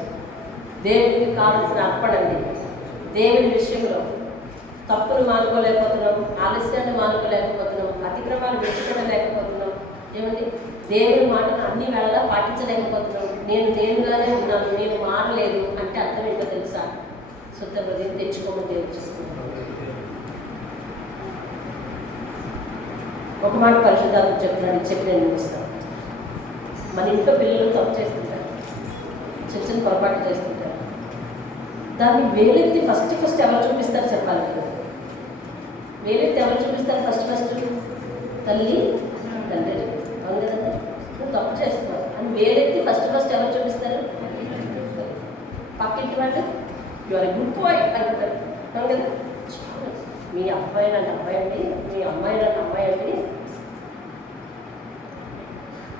దేవునికి కావలసిన అర్పణండి. దేవుని విషయంలో తప్పులు మానుకోలేకపోతున్నాం, ఆలస్యాన్ని మానుకోలేకపోతున్నాం, అతిక్రమాలు విడిచిపెట్టలేకపోతున్నాం. ఏమండి? దేవుని మాటను అన్ని వేళలా పాటించలేకపోతున్నాం. నేనుగానే ఉన్నాను, నేను మారలేదు అంటే అర్థం ఏంటో తెలుసా? శుద్ధ హృదయం తెచ్చుకోమని దేవుడు చెప్తున్నాను. ఒక మాట పరిశుద్ధాత్మ చెప్తున్నాడు, చెప్పి నేను ముగిస్తాను. మన ఇంట్లో పిల్లలు తప్పు చేస్తుంటారు, చిన్న పొరపాటు చేస్తుంటారు. దాన్ని వేలెత్తి ఫస్ట్ ఎవరు చూపిస్తారు చెప్పాలి కదా? వేలెత్తి ఎవరు చూపిస్తారు? ఫస్ట్ తల్లి తండ్రి. అవును కదండి? నువ్వు తప్పు చేస్తున్నావు అని వేలెత్తి ఫస్ట్ ఎవరు చూపిస్తారు? పక్కింటి వాళ్ళు యు ఆర్ గుడ్ బాయ్ అంటారు. అవును కదా? మీ అబ్బాయి లాంటి అబ్బాయి అండి, మీ అమ్మాయి లాంటి అమ్మాయి అండి.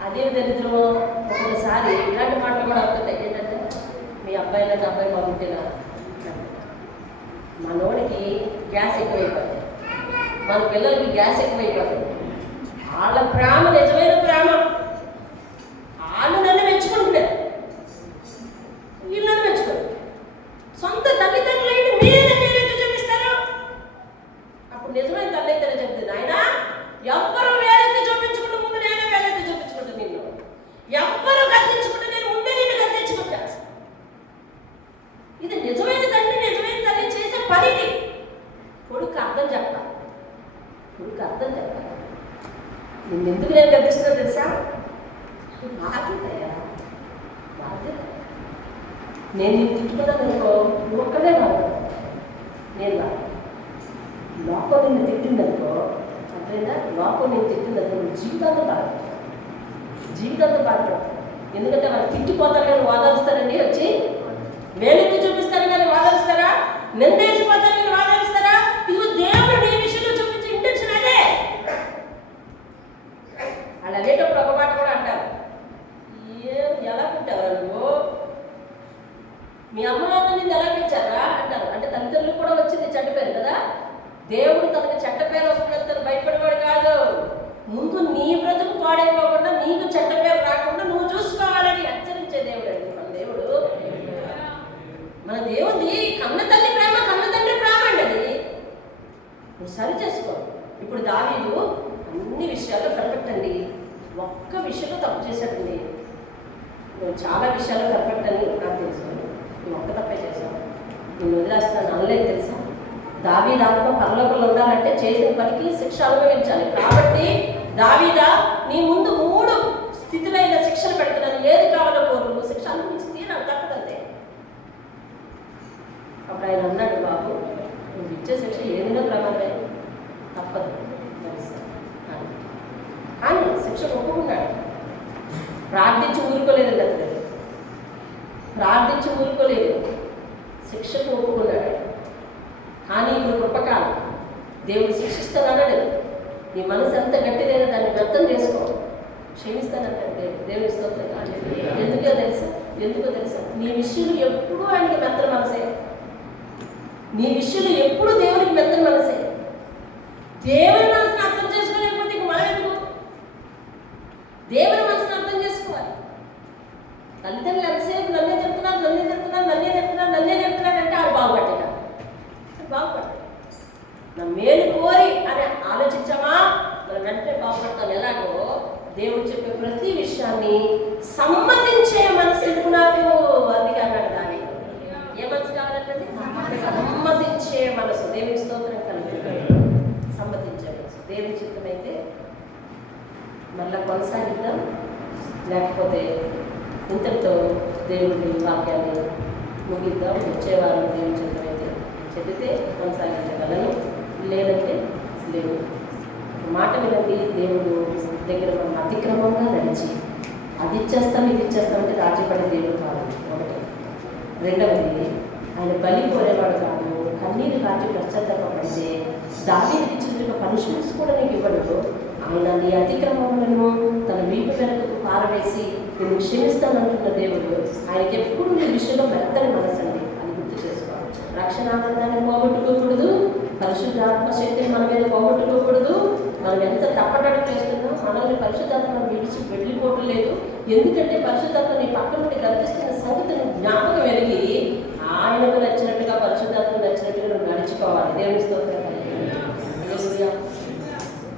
అదే దరిద్రం ఒక్కొక్కసారి ఇలాంటి మాటలు కూడా అవుతుంటాయి. ఏంటంటే మీ అబ్బాయి లాంటి అబ్బాయి బాగుంటేనా, మనోడికి గ్యాస్ ఎక్కువైపోతుంది, మన పిల్లలకి గ్యాస్ ఎక్కువైపోతుంది. వాళ్ళ ప్రేమ నిజమైన ప్రేమ, వాళ్ళు నన్ను మెచ్చుకుంటున్నారు, వీళ్ళని మెచ్చుకోరు. సొంత తల్లిదండ్రులు మీరైతే చూపిస్తారు. అప్పుడు నిజమైన తల్లి అయితే చెప్తుంది, ఆయన ఎవ్వరు వేలెత్తి చూపించుకుంటే ముందు నేనే వేలెత్తి చూపించుకుంటాను, నిన్ను ఎవ్వరు గద్దించుకుంటే నేను ముందే నిన్ను అర్థం చెప్పాలి. నిన్నెందుకు నేను గర్దిస్తున్నా తెలుసా? బాధ్యతయా, బాధ్యత. నేను నీకు తిట్టుకున్నాను అనుకో, నువ్వు ఒక్కడే బాధపడతావు, నేను బాధ. లోపం నిన్ను తిట్టిందనుకో, అట్లయినా లోపం నేను తిట్టిందనుకో నువ్వు జీవితాంతో బాధపడతావు, జీవితాంతో బాధపడతావు. ఎందుకంటే వాళ్ళు తిట్టిపోతారు కానీ వాదాలుస్తారండి, వచ్చి వేలెత్తి చూపిస్తారు కానీ వాదాలుస్తారా? నిందేసిపోతారు కానీ వాదాలుస్తారా? ఇది దేవుడు నీ విషయంలో చూపించే ఇంటెన్షన్ అదే. వాళ్ళు అనేటప్పుడు ఒక మాట కూడా అంటారు, ఎలా పుట్టావరా నువ్వు, మీ అమ్మ నాన్న నిన్ను ఎలా పెంచారా అంటారు. అంటే తల్లిదండ్రులు కూడా వచ్చింది చెడ్డ పేరు కదా. దేవుడు తనకు చెడ్డ పేరు వస్తుందని భయపడేవాడు కాదు. ముందు నీ బ్రతుకు పాడైపోకుండా, నీకు చెడ్డ పేరు రాకుండా నువ్వు చూసుకోవాలని హెచ్చరించే దేవుడు అండి మన దేవుడు. మన దేవుడి కన్న తల్లి ప్రేమ, కన్న తండ్రి ప్రేమ అండి. అది నువ్వు సరి చేసుకో. ఇప్పుడు దావీదు అన్ని విషయాల్లో పర్ఫెక్ట్ అండి, ఒక్క విషయంలో తప్పు చేశాడండి. నువ్వు చాలా విషయాల్లో పర్ఫెక్ట్ అని నాకు తెలుసు, నువ్వు ఒక్క తప్పే చేశావు. నేను వదిలేస్తున్నాను అనలేదు తెలుసా? దావీదు ఆత్మ పరలోకంలో ఉండాలంటే చేసిన పనికి శిక్ష అనుభవించాలి. కాబట్టి దావీదా, నీ ముందు 3 స్థితులైన శిక్షలు పెడుతున్నాను, ఏది కావాలో కోరు, నువ్వు శిక్ష అనుభవించి తీరాలి, తప్పదంతే. అప్పుడు ఆయన అన్నాడు, బాబు నువ్వు ఇచ్చే శిక్ష ఏదైనా ప్రమాదమే, తప్పదు కానీ శిక్ష ఒప్పుకున్నాడు. ప్రార్థించి ఊరుకోలేదండి, అతను ప్రార్థించి ఊరుకోలేదు, శిక్షకు ఒప్పుకున్నాడు. కానీ ఇప్పుడు కృపకాలం, దేవుడు శిక్షిస్తానన్నాడు. నీ మనసు ఎంత గట్టిదైనా దాన్ని వ్యర్థం చేసుకో, క్షమిస్తానంటే దేవుని స్తోత్రం. ఎందుకో తెలుసా నీ విషయంలో ఎప్పుడూ ఆయనకి మెత్తని మనసే, నీ విషయంలో ఎప్పుడు దేవునికి మెత్తని మనసే. దేవుని మనసును అర్థం చేసుకోలేకపోతే ఇంక మనం ఎందుకు? దేవుని మనసును అర్థం చేసుకోవాలి. తల్లిదండ్రులు ఎంతసేపు నన్నే చెప్తున్నారు అంటే ఆడు బాగుపడ్డా, నా మేలు కోరి అని ఆలోచించామా మనం వెంటనే బాగుపడతాం. ఎలాగో దేవుడు చెప్పే ప్రతి విషయాన్ని సమ్మతించే మనసు నాకు, అందుకే అన్నాడు దావీదు. ఏ మనసు కావాలంటే సమ్మతించే మనసు. దేవుని స్తోత్రం కలిగి సమ్మతించే మనసు. దేవుని చిత్తమైతే మళ్ళీ కొనసాగిద్దాం, లేకపోతే ఇంతటితో దేవుడి వాక్యాన్ని ముగిద్దాం. వచ్చేవారు దేవుని చిత్తమైతే చెబితే కొనసాగించగలను, లేదంటే లేవు. మాట వినండి. దేవుడు దగ్గర మనం అతిక్రమంగా నడిచి అది ఇచ్చేస్తాం ఇది ఇచ్చేస్తామంటే రాజీపడే దేవుడు కాదు. ఒకటి. రెండవది, ఆయన బలి కోరేవాడు కాదు. కన్నీరు రాజు పశ్చాత్తాపడితే దావీదు ఇచ్చిన పనిష్మెంట్స్ కూడా నీకు ఇవ్వడు. ఆయన నీ అతిక్రమములను తన వీపు వెనకకు పారవేసి నేను క్షమిస్తానంటున్న దేవుడు. ఆయనకి ఎప్పుడు నీ విషయంలో మెత్తని మనసు అండి, అది గుర్తు చేసుకోవాలి. రక్షణ ఆనందాన్ని పోగొట్టుకోకూడదు, పరిశుద్ధాత్మ శక్తిని మన మీద పోగొట్టుకోకూడదు. మనం ఎంత తప్పటడుగు చేస్తున్నాం, మనల్ని పరిశుద్ధాత్మ విడిచి వెళ్ళిపోవటం లేదు. ఎందుకంటే పరిశుద్ధాత్మ నీ పక్క నుండి గర్దిస్తున్న సంగతిని జ్ఞాపకం వెలిగి ఆయనకు నచ్చినట్టుగా, పరిశుద్ధాత్మ నచ్చినట్టుగా నువ్వు నడుచుకోవాలి. దేవుని స్తోత్రం.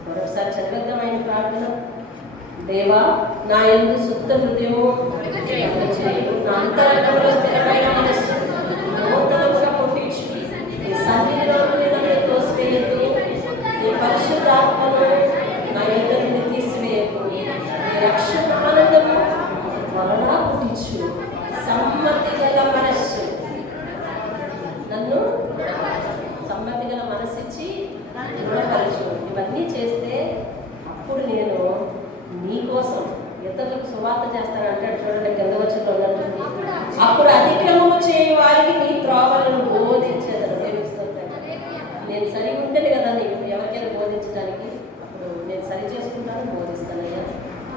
మరొకసారి చదివేద్దాం ఆయన ప్రార్థన. దేవా, నా యందు శుద్ధ హృదయము, నా అంతరంగంలో స్థిరమైన మనస్సు నూతనముగా పుట్టించు. నీ సన్నిధిలో నన్ను తోసివేయద్దు, నీ పరిశుద్ధాత్మను నా యందు నుండి తీసివేయకు. నీ రక్షణ ఆనందము మరలా పుట్టించు. సమ్మతి గల మనస్సు, నన్ను సమ్మతి గల మనస్సు ఇచ్చి దృఢపరచు. ఇవన్నీ చేస్తే అప్పుడు నేను నీ కోసం ఇతరులకు సువార్త చేస్తాను అంటాడు. చూడండి, కింద వచ్చిన అప్పుడు అతిక్రమము చేయు వారికి నీ త్రోవలను బోధించేదను. నేను సరిగా ఉంటేనే కదా నీకు ఎవరికైనా బోధించడానికి, అప్పుడు నేను సరి చేసుకుంటాను, బోధిస్తానయ్యా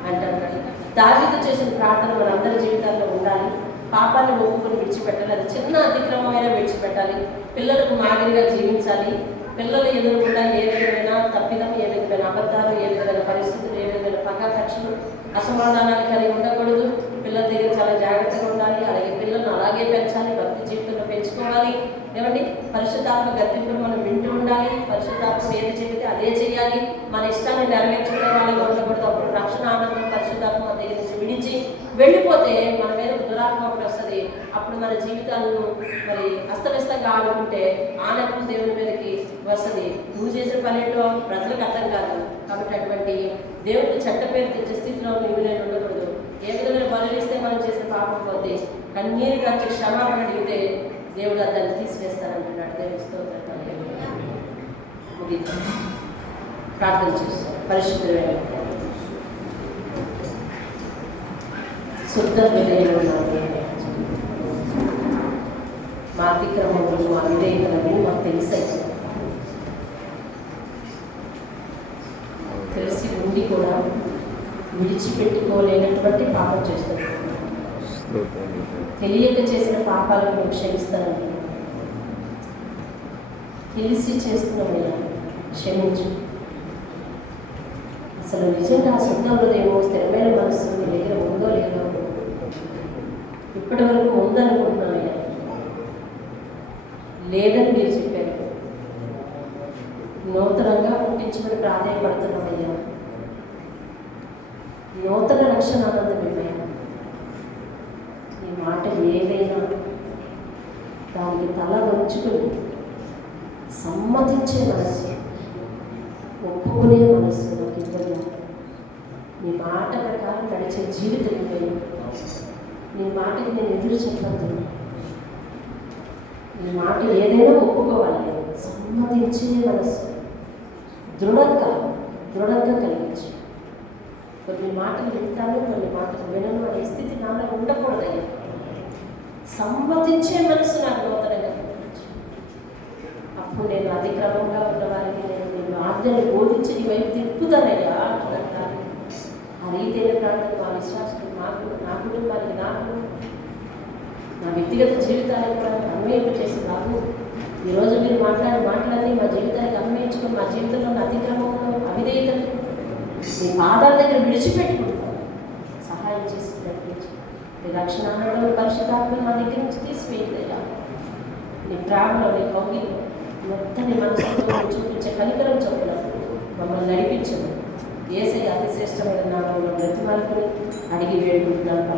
అంటాడు. దావీదు చేసిన ప్రార్థన మన అందరి జీవితాల్లో ఉండాలి. పాపాన్ని ఒప్పుకొని విడిచిపెట్టాలి, అది చిన్న అతిక్రమమైనా విడిచిపెట్టాలి. పిల్లలకు మాదిరిగా జీవించాలి. పిల్లలు ఎదురుకుండా ఏ విధమైన తప్పిదం, ఏ విధమైన అబద్ధాలు, ఏ విధమైన పరిస్థితులు, ఏ విధమైన పక్క ఖర్చులు, అసమాధానాలు కలిగి ఉండకూడదు. పిల్లల దగ్గర చాలా జాగ్రత్తగా ఉండాలి. అలాగే పిల్లలను అలాగే పెంచాలి, భక్తి జీవితంలో పెంచుకోవాలి. ఏమండి, పరిశుద్ధాత్మ గద్దింపులు మనం వింటూ ఉండాలి. పరిశుద్ధాత్మ ఏది చెబితే అదే చేయాలి. మన ఇష్టాన్ని నెరవేర్చుకునే వాళ్ళకి ఉండకూడదు. అప్పుడు రక్షణ ఆనందం పరిశుద్ధాత్మ దగ్గర నుంచి విడిచి వెళ్ళిపోతే మన మీద దురాత్మ ఒకటి వస్తుంది. అప్పుడు మన జీవితాలను మరి అస్తవ్యస్తంగా ఆడుకుంటే ఆనప్పుడు దేవుని మీదకి వస్తుంది. నువ్వు చేసే పని ఏంటో ప్రజలకు అర్థం కాదు. కాబట్టి అటువంటి దేవుడికి చెడ్డ పేరు తెచ్చే స్థితిలో నువ్వు నేను ఉండకూడదు. ఏ విధమైన బలులు ఇస్తే మనం చేసిన పాపం పోతే కన్నీరు గార్చి క్షమాపణ అడిగితే దేవుడు దాన్ని తీసివేస్తానంటున్నాడు. దేవుని స్తోత్రం. ప్రార్థన చేస్తాం. పరిశుద్ధమైన శుద్ధ హృదయంలో మా అతిక్రమములు మా విధేయతలను మాకు తెలిసి ఉండి కూడా విడిచిపెట్టుకోలేనటువంటి పాపం చేస్తున్నాం. తెలియక చేసిన పాపాలను క్షమిస్తానని తెలిసి చేస్తున్నామయ్యా, క్షమించు. అసలు నిజంగా శుద్ధ హృదయమో స్థిరమైన మనస్సు మీ దగ్గర ఉందో లేదో ఇప్పటి వరకు ఉందనుకుంటున్నామయ్యా. లేదని మీరు చెప్పారు. నూతనంగా పుట్టించమని ప్రాధాన్యపడుతున్నామయ్యా. నూతన రక్షణ ఆనందమేమయ్యా. ఈ మాట ఏదైనా దానికి తల వంచుకుని సమ్మతించే మనస్సు, ఒప్పుకునే మనస్సు నాకు ఇవ్వదు. నీ మాట ప్రకారం నడిచే జీవితం ఇవ్వను. నీ మాటకి నేను ఎదురు చెప్పద్దు. నీ మాట ఏదైనా ఒప్పుకోవాలి. సమ్మతించే మనస్సు దృఢంగా కలిగించు. కొన్ని మాటలు వింటాను, కొన్ని మాటలు వినను అనే స్థితి నాలో ఉండకూడదయ్యా. సమ్మతించే మనసు నాకు నూతనంగా కలిగించు. అప్పుడు నేను అతిక్రమంగా ఉన్న వారికి నేను ఆజ్ఞను బోధించి నీ వైపు తిప్పుతానయ్యా అంటారు. ఆ రీతైన ప్రాంతం మా విశ్వాసం నా కుటుంబానికి, నా వ్యక్తిగత జీవితానికి కూడా అన్వయింపు చేసి బాబు ఈరోజు మీరు మాట్లాడే మాటలన్నీ మా జీవితానికి అన్వయించుకొని మా జీవితంలో ఉన్న అతిక్రమంలో అవిధేయతలు మీ పాదాల దగ్గర విడిచిపెట్టుకుంటాం. సహాయం చేసి నడిపించు. నీ రక్షణ అనడం పరిశుద్ధాత్మను మా దగ్గర నుంచి తీసివేయలేదా. నీ ప్రేమలో, నీ కౌగిల్లో మెత్తని మనసులో చూపించే కనికరం చొప్పున మమ్మల్ని నడిపించదు. యేసయ్య అతి శ్రేష్టమైన నామంలో బ్రతిమాలుకుని అడిగి వేడుకుంటున్నాను.